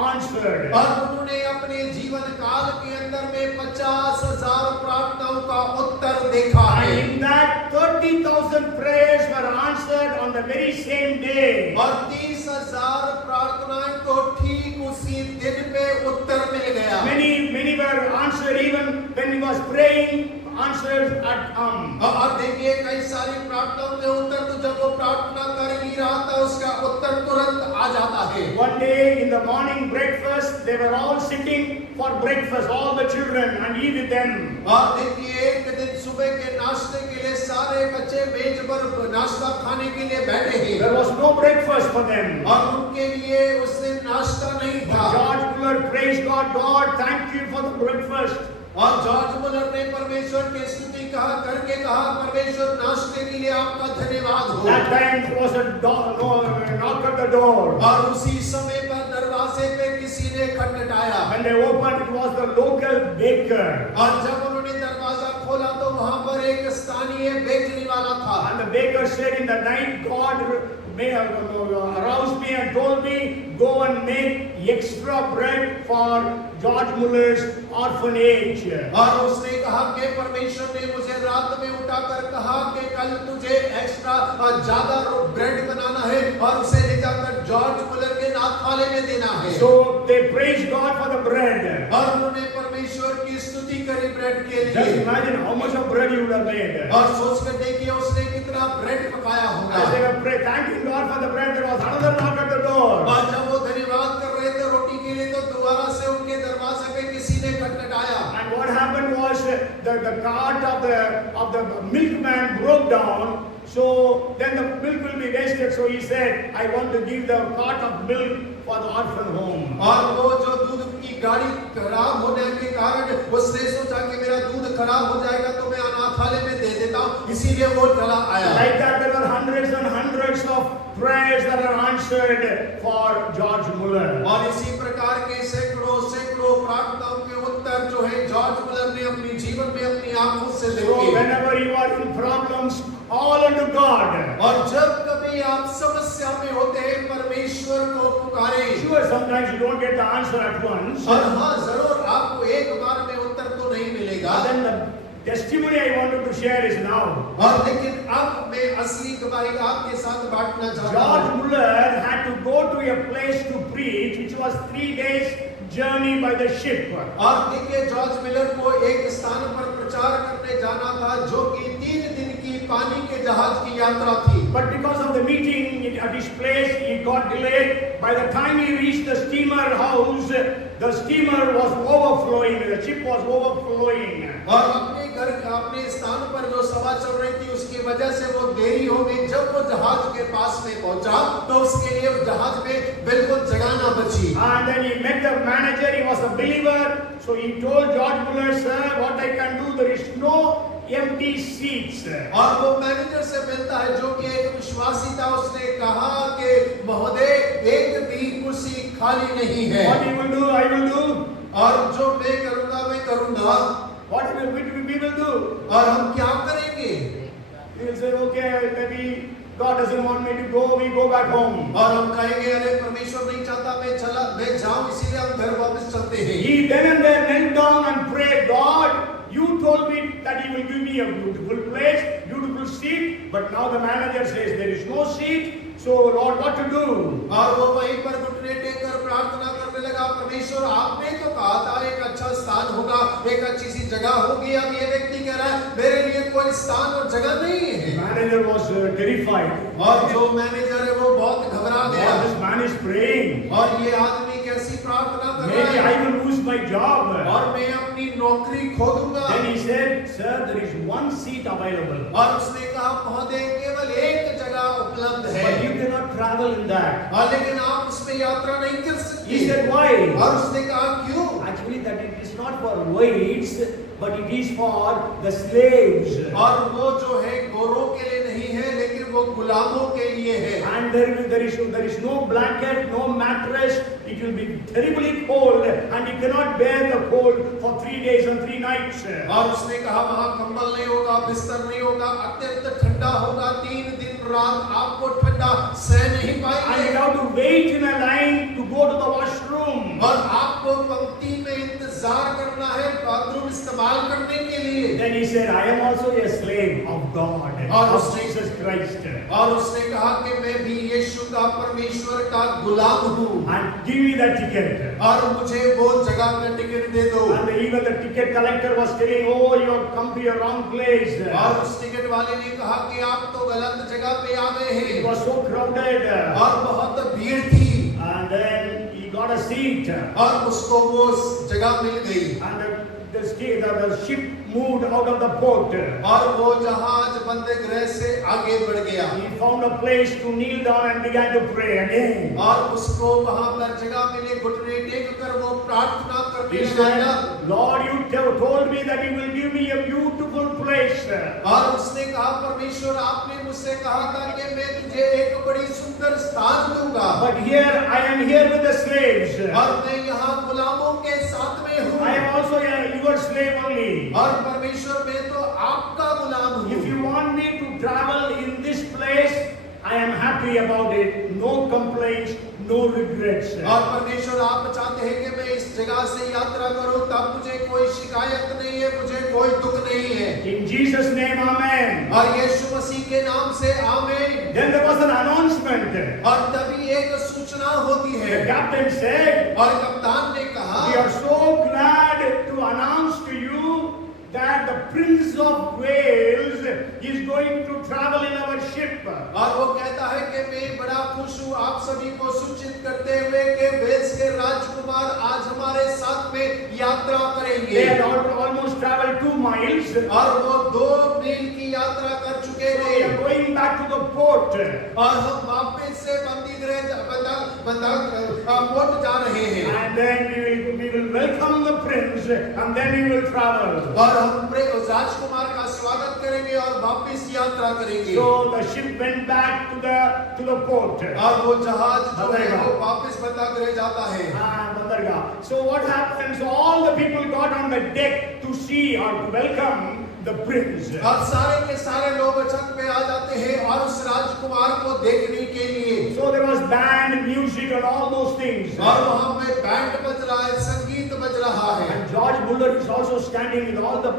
answered. और उन्होंने अपने जीवन काल के अंदर में 50,000 प्रार्थनाओं का उत्तर देखा है। And in that 30,000 prayers were answered on the very same day. और 30,000 प्रार्थनाएं तो ठीक उसी दिन पे उत्तर मिल गया। Many were answered even when he was praying. Answers had come. और देखिए कई सारी प्रार्थनाओं में उत्तर तो जब वो प्रार्थना कर ही रहा था उसका उत्तर तुरंत आ जाता है। One day in the morning breakfast, they were all sitting for breakfast, all the children, and he with them. और देखिए एक दिन सुबह के नाश्ते के लिए सारे बच्चे मेज पर नाश्ता खाने के लिए बैठे हैं। There was no breakfast for them. और उनके लिए उस दिन नाश्ता नहीं था। George Muller praised God. God, thank you for the breakfast. और जॉर्ज मुलर ने परमेश्वर की स्तुति करके कहा परमेश्वर नाश्ते के लिए आपका धन्यवाद हो। That time there was a knock at the door. और उसी समय पर दरवाजे पे किसी ने खटखटाया। When they opened, it was the local baker. और जब उन्होंने दरवाजा खोला तो वहां पर एक स्थानीय बेचने वाला था। And the baker said, in the night, God aroused me and told me, go and make extra bread for George Muller's orphanage. और उसने कहा कि परमेश्वर ने मुझे रात में उठाकर कहा कि कल तुझे एक्स्ट्रा ज्यादा ब्रेड बनाना है और उसे ले जाकर जॉर्ज मुलर के नाथवाले में देना है। So they praised God for the bread. और उन्होंने परमेश्वर की स्तुति करी ब्रेड के Just लिए। imagine how much of bread he would have made. और सोच कर देखिए उसने कितना ब्रेड पकाया होगा। As they were thanking God for the bread, there was another knock at the door. और जब वो धन्यवाद कर रहे थे रोटी के लिए तो दोबारा से उनके दरवाजे पे किसी ने खटखटाया। And what happened was the cart of the milkman broke down, So then the milk will be wasted. So he said, I want to give the cart of milk for the orphan home. और वो जो दूध की गाड़ी खराब होने के कारण उसने सोचा कि मेरा दूध खराब हो जाएगा तो मैं अनाथालय में दे देता हूँ, इसीलिए वो चला आया। Like that, there were hundreds and hundreds of prayers that are answered for George Muller. और इसी प्रकार के सैकड़ों सैकड़ों प्रार्थनाओं के उत्तर जो है जॉर्ज मुलर ने अपने जीवन में अपनी आंखों से So देखे। whenever you are in problems, call unto God. और जब कभी आप समस्या में होते हैं परमेश्वर को पुकारें। Sure, sometimes you don't get the answer at once. और हाँ जरूर आपको एक बार में उत्तर तो नहीं मिलेगा। But then the testimony I wanted to share is now. और लेकिन अब मैं असली गवाही आपके साथ बांटना चाहता George हूँ। Muller had to go to a place to preach, which was 3 days journey by the ship. और देखिए जॉर्ज मिलर को एक स्थान पर प्रचार करने जाना था जो कि 3 दिन की पानी के जहाज की यात्रा थी। But because of the meeting at his place, he got delayed. By the time he reached the steamer house, the steamer was overflowing. The ship was overflowing. और अपने घर अपने स्थान पर जो सभा चल रही थी उसकी वजह से वो देरी हो गई। जब वो जहाज के पास में पहुंचा तो उसके लिए जहाज में बिल्कुल जगह ना बची। And then he met the manager. He was a believer. So he told George Muller, sir, what I can do, there is no empty seats. और वो मैनेजर से मिलता है जो कि एक विश्वासी था। उसने कहा कि महोदय एक भी कुर्सी खाली नहीं है। What he will do, I will do. और जो मैं करूंगा मैं करूंगा। What we will do? और हम क्या करेंगे? He will say, okay, maybe God doesn't want me to go, we go back home. और हम कहेंगे अरे परमेश्वर नहीं चाहता मैं जाऊं इसीलिए हम घर वापस चलते हैं। He then and there knelt down and prayed, God, you told me that you will give me a beautiful place, beautiful seat, but now the manager says there is no seat. So Lord, what to do? और वो वहीं पर घुटने take कर प्रार्थना करने लगा, परमेश्वर आपने तो कहा था एक अच्छा स्थान होगा, एक अच्छी सी जगह होगी। अब ये व्यक्ति कह रहा है मेरे लिए कोई स्थान और जगह नहीं है। Manager was terrified. और जो मैनेजर है वो बहुत घबरा गया। This man is praying. और ये आदमी कैसी प्रार्थना कर Maybe रहा है? I will lose my job. और मैं अपनी नौकरी खो दूंगा। Then he said, sir, there is one seat available. और उसने कहा महोदय केवल एक जगह उपलब्ध है। But you cannot travel in that. और लेकिन आप उसमें यात्रा नहीं कर सकते। He said, why? और उसने कहा क्यों? Actually, that it is not for whites, but it is for the slaves. और वो जो है गोरों के लिए नहीं है लेकिन वो गुलामों के लिए है। And there is no blanket, no mattress. It will be terribly cold, and you cannot bear the cold for 3 days and 3 nights. और उसने कहा वहाँ कंबल नहीं होगा, बिस्तर नहीं होगा, अत्यंत ठंडा होगा। 3 दिन रात आपको ठंडा सह नहीं And you पाएंगे। have to wait in a line to go to the washroom. और आपको पंक्ति में इंतजार करना है बाथरूम इस्तेमाल करने के लिए। Then he said, I am also a slave of God, of Jesus Christ. और उसने कहा कि मैं भी यीशु का परमेश्वर का गुलाम हूँ। And give me that ticket. और मुझे वो जगह का टिकट दे दो। And even the ticket collector was telling, oh, you have come to your wrong place. और उस टिकट वाले ने कहा कि आप तो गलत जगह पे आ गए It हैं। was so crowded. और बहुत भीड़ थी। And then he got a seat. और उसको वो जगह मिल गई। And the ship moved out of the port. और वो जहाज बंदरगाह से आगे बढ़ गया। He found a place to kneel down and began to pray again. और उसको वहां पर जगह मिली, घुटने टेक कर वो प्रार्थना करने He लगा। said, Lord, you told me that you will give me a beautiful place. और उसने कहा परमेश्वर आपने मुझसे कहा था कि मैं तुझे एक बड़ी सुंदर स्थान दूंगा। But here I am here with the slaves. और मैं यहाँ गुलामों के साथ में हूँ। I am also your slave only. और परमेश्वर मैं तो आपका गुलाम हूँ। If you want me to travel in this place, I am happy about it. No complaints, no regrets. और परमेश्वर आप चाहते हैं कि मैं इस जगह से यात्रा करूं, तब मुझे कोई शिकायत नहीं है, मुझे कोई दुख नहीं है। In Jesus' name, amen. और यीशु मसीह के नाम से आमीन। Then there was an announcement. और तभी एक सूचना होती The है। captain said, और कप्तान ने कहा we are so glad to announce to you that the Prince of Wales is going to travel in our ship. और वो कहता है कि मैं बड़ा खुश हूँ आप सभी को सूचित करते हुए कि वेल्स के राजकुमार आज हमारे साथ में यात्रा They करेंगे। had almost traveled 2 miles. और वो 2 मील की यात्रा कर चुके They are थे। going और हम वापस से बंदी गृह कोर्ट जा रहे हैं And then we will welcome the prince and then we will travel. और हम राजकुमार का स्वागत करेंगे और वापस यात्रा करेंगे So the ship went back to the port. और वो जहाज जो है वो वापस बंदरगाह जाता है Bandargarh. So what happens? All the people got on the deck to see or to welcome the prince. और सारे के सारे लोग छत पे आ जाते हैं और उस राजकुमार को देखने के लिए So there was band, music and all those things. और वहाँ पे बैंड बज रहा है, संगीत बज रहा है And George Muller is also standing with all the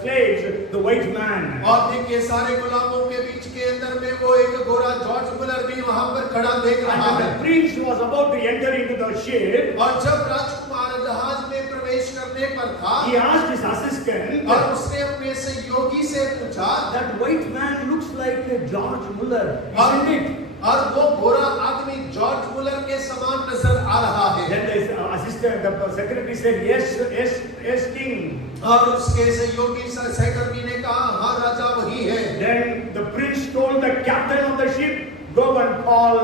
slaves, the white man. और देखिए सारे गुलामों के बीच के अंदर में वो एक गोरा जॉर्ज मुलर भी वहाँ पर खड़ा देख And रहा when है the prince was about to enter into the ship, और जब राजकुमार जहाज में प्रवेश करने पर था he asked his assistant, और उसने अपने सहयोगी से पूछा that white man looks like George Muller, isn't it? और वो गोरा आदमी जॉर्ज मुलर के समान नजर आ रहा है Then the assistant, the secretary said, yes, king. और उसके सहयोगी सहकर्मी ने कहा हाँ राजा वही है Then the prince told the captain of the ship, go and call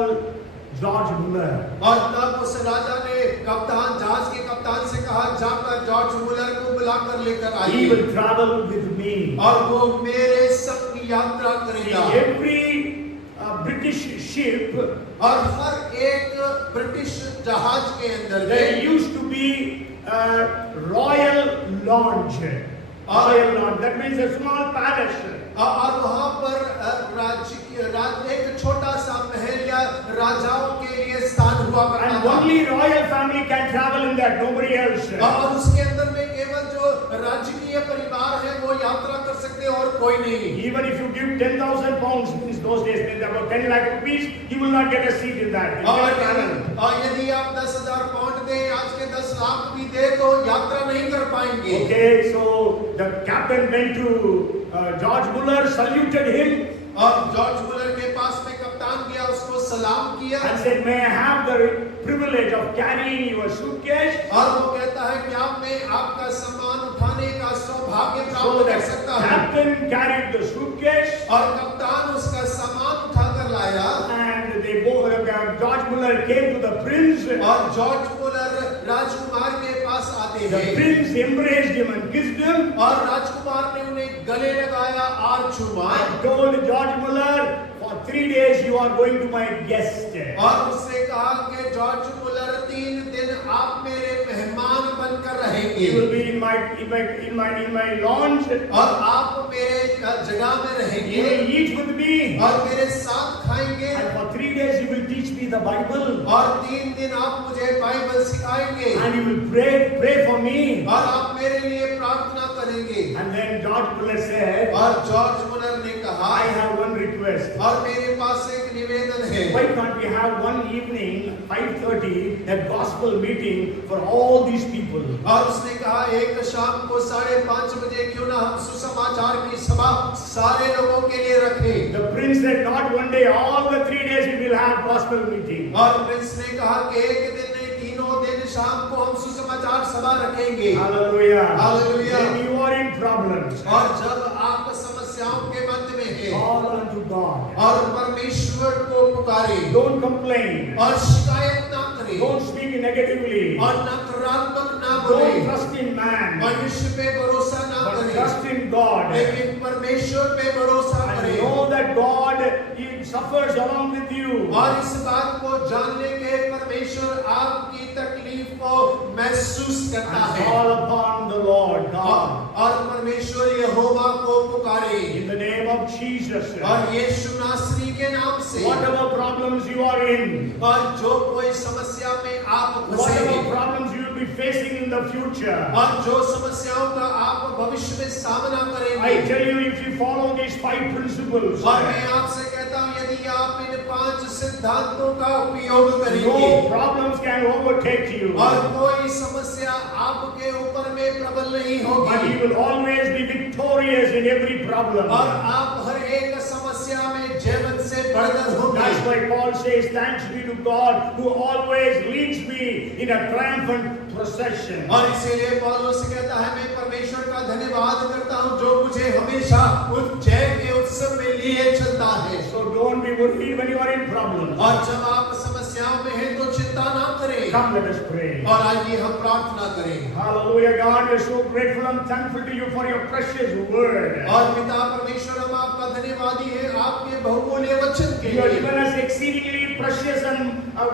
George Muller. और तब उस राजा ने कप्तान जहाज के कप्तान से कहा जाकर जॉर्ज मुलर को बुलाकर लेकर He आइए will travel with me. और वो मेरे संग यात्रा In करेगा every British ship, और हर एक ब्रिटिश जहाज के अंदर there में used to be a royal lounge. Royal lounge. That means a small palace. और वहाँ पर एक छोटा सा महल या राजाओं के लिए स्थान हुआ करता And था only royal family can travel in that, nobody else. और उसके अंदर में केवल जो राजकीय परिवार है वो यात्रा कर सकते हैं और कोई नहीं Even if you give 10,000 pounds in those days, means about 10 lakh rupees, you will not get a seat in that. You cannot travel. और यदि आप 10,000 पाउंड दें आज के 10 लाख भी दे तो यात्रा नहीं कर पाएंगे Okay, so the captain went to George Muller, saluted him और जॉर्ज मुलर के पास में कप्तान गया उसको सलाम किया and said, may I have the privilege of carrying your suitcase? और वो कहता है कि आप में आपका सामान उठाने का सौभाग्य So प्राप्त the कर सकता है captain carried the suitcase और कप्तान उसका सामान उठाकर लाया and they both, George Muller came to the prince. और जॉर्ज मुलर राजकुमार के पास आते The हैं prince embraced him and kissed him. और राजकुमार ने उन्हें गले लगाया और चूमा I told George Muller, for 3 days you are going to my guest. और उससे कहा कि जॉर्ज मुलर 3 दिन आप मेरे मेहमान बनकर You रहेंगे will be in my lounge. और आप मेरे जगह में You रहेंगे will eat with me. और मेरे साथ खाएंगे And for 3 days you will teach me the Bible. और 3 दिन आप मुझे बाइबल सिखाएंगे And you will pray for me. और आप मेरे लिए प्रार्थना करेंगे And then George Muller said, और जॉर्ज मुलर ने कहा I have one request. और मेरे पास एक निवेदन है Why can't we have one evening, 5:30, a gospel meeting for all these people? और उसने कहा एक शाम को 5:30 बजे क्यों ना हम सुसमाचार की सभा सारे लोगों के लिए रखें The prince said, not one day, all the 3 days we will have gospel meeting. और प्रिंस ने कहा कि एक दिन नहीं तीनों दिन शाम को हम सुसमाचार सभा रखेंगे Hallelujah. Hallelujah. When you are in problems, और जब आप समस्याओं के मध्य में हैं call unto God. और परमेश्वर को पुकारे Don't complain. और शिकायत ना करें Don't speak negatively. और नकारात्मक ना बोले Don't trust in man, मनुष्य पे भरोसा ना but करें trust in God. लेकिन परमेश्वर पे भरोसा And करें know that God, He suffers along with you. और इस बात को जानने के परमेश्वर आपकी तकलीफ को महसूस करता And है call upon the Lord God. और परमेश्वर यहोवा को पुकारे In the name of Jesus. और यीशु नासरी के नाम से Whatever problems you are in, और जो कोई समस्या में आप फंसे whatever हैं problems you will be facing in the future, और जो समस्याओं का आप भविष्य में सामना I करेंगे tell you, if you follow these 5 principles, और मैं आपसे कहता हूँ यदि आप इन 5 सिद्धांतों का उपयोग करेंगे no problems can overtake you. और कोई समस्या आपके ऊपर में प्रबल नहीं But होगी you will always be victorious in every problem. और आप हर एक समस्या में जीवन से बढ़कर That's होंगे why Paul says, thanks be to God who always leads me in a triumphant procession. और इसीलिए पौलुस कहता है मैं परमेश्वर का धन्यवाद करता हूँ जो मुझे हमेशा उस जय के उत्सव में लिए चलता है So don't be worried problems. और जब आप समस्याओं में हैं तो चिंता ना करें। Come, let us pray. और आइए हम प्रार्थना करें। Hallelujah, God, we are so grateful and thankful to you for your precious word. और पिता परमेश्वर हम आपका धन्यवादी है आपके बहुमूल्य वचन के You have लिए। given us exceedingly precious and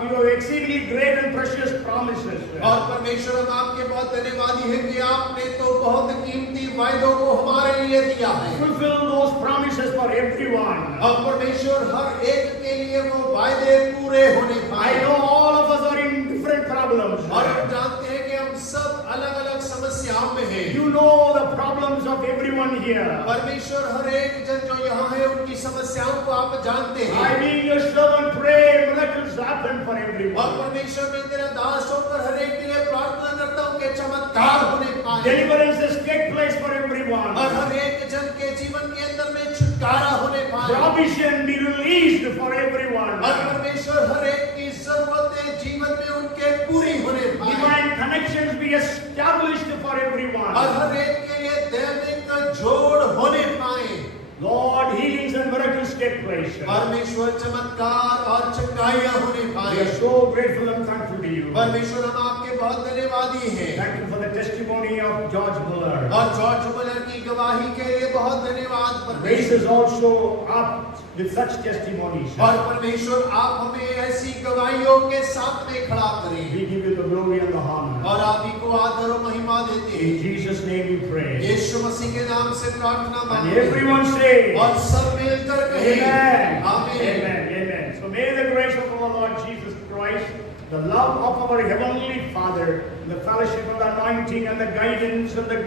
you have exceedingly great and precious promises. और परमेश्वर हम आपके बहुत धन्यवादी है कि आपने तो बहुत कीमती वायदों को हमारे लिए दिया है। Fulfill those promises for everyone. और परमेश्वर हर एक के लिए वो वायदे पूरे होने I पाए। know all of us are in different problems. और हम जानते हैं कि हम सब अलग-अलग समस्याओं में हैं। You know the problems of everyone here. परमेश्वर हर एक जन जो यहाँ है उनकी समस्याओं को आप जानते हैं। I being your servant pray miracles happen for और everyone. परमेश्वर में तेरा दास होकर हर एक के लिए प्रार्थना करता हूँ कि चमत्कार होने पाए। Deliverances take place for everyone. और हर एक जन के जीवन के अंदर में छुटकारा होने पाए। Provision be released for everyone. और परमेश्वर हर एक की जरूरतें जीवन में उनके पूरी होने पाए। Divine connections be established for everyone. और हर एक के लिए दैविक जोड़ होने पाए। Lord, healings and miracles take place. परमेश्वर चमत्कार और चंगाइयाँ होने We पाए। are so grateful and thankful to you. परमेश्वर हम आपके बहुत धन्यवादी हैं। Thank you for the testimony of George Muller. और जॉर्ज मुलर की गवाही के लिए बहुत धन्यवाद Raise परमेश्वर। us also up with such testimonies. और परमेश्वर आप हमें ऐसी गवाहियों के साथ में खड़ा करें। We give you the glory and the honor. और आप ही को आदर और महिमा देते In हैं। Jesus' name we pray. यीशु मसीह के नाम से प्रार्थना And मांगते हैं। everyone say, और सब मिलकर कहें Amen. आमीन। Amen. Amen. So may the grace of our Lord Jesus Christ, the love of our Heavenly Father, the fellowship of the anointing and the guidance and the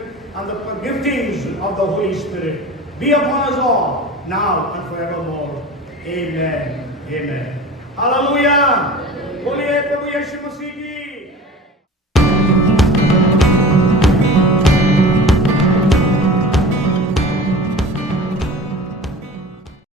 giftings of the Holy Spirit be upon us all, now and forevermore. Amen. Amen. Hallelujah. Boलिए Prabhu Yeshu Masih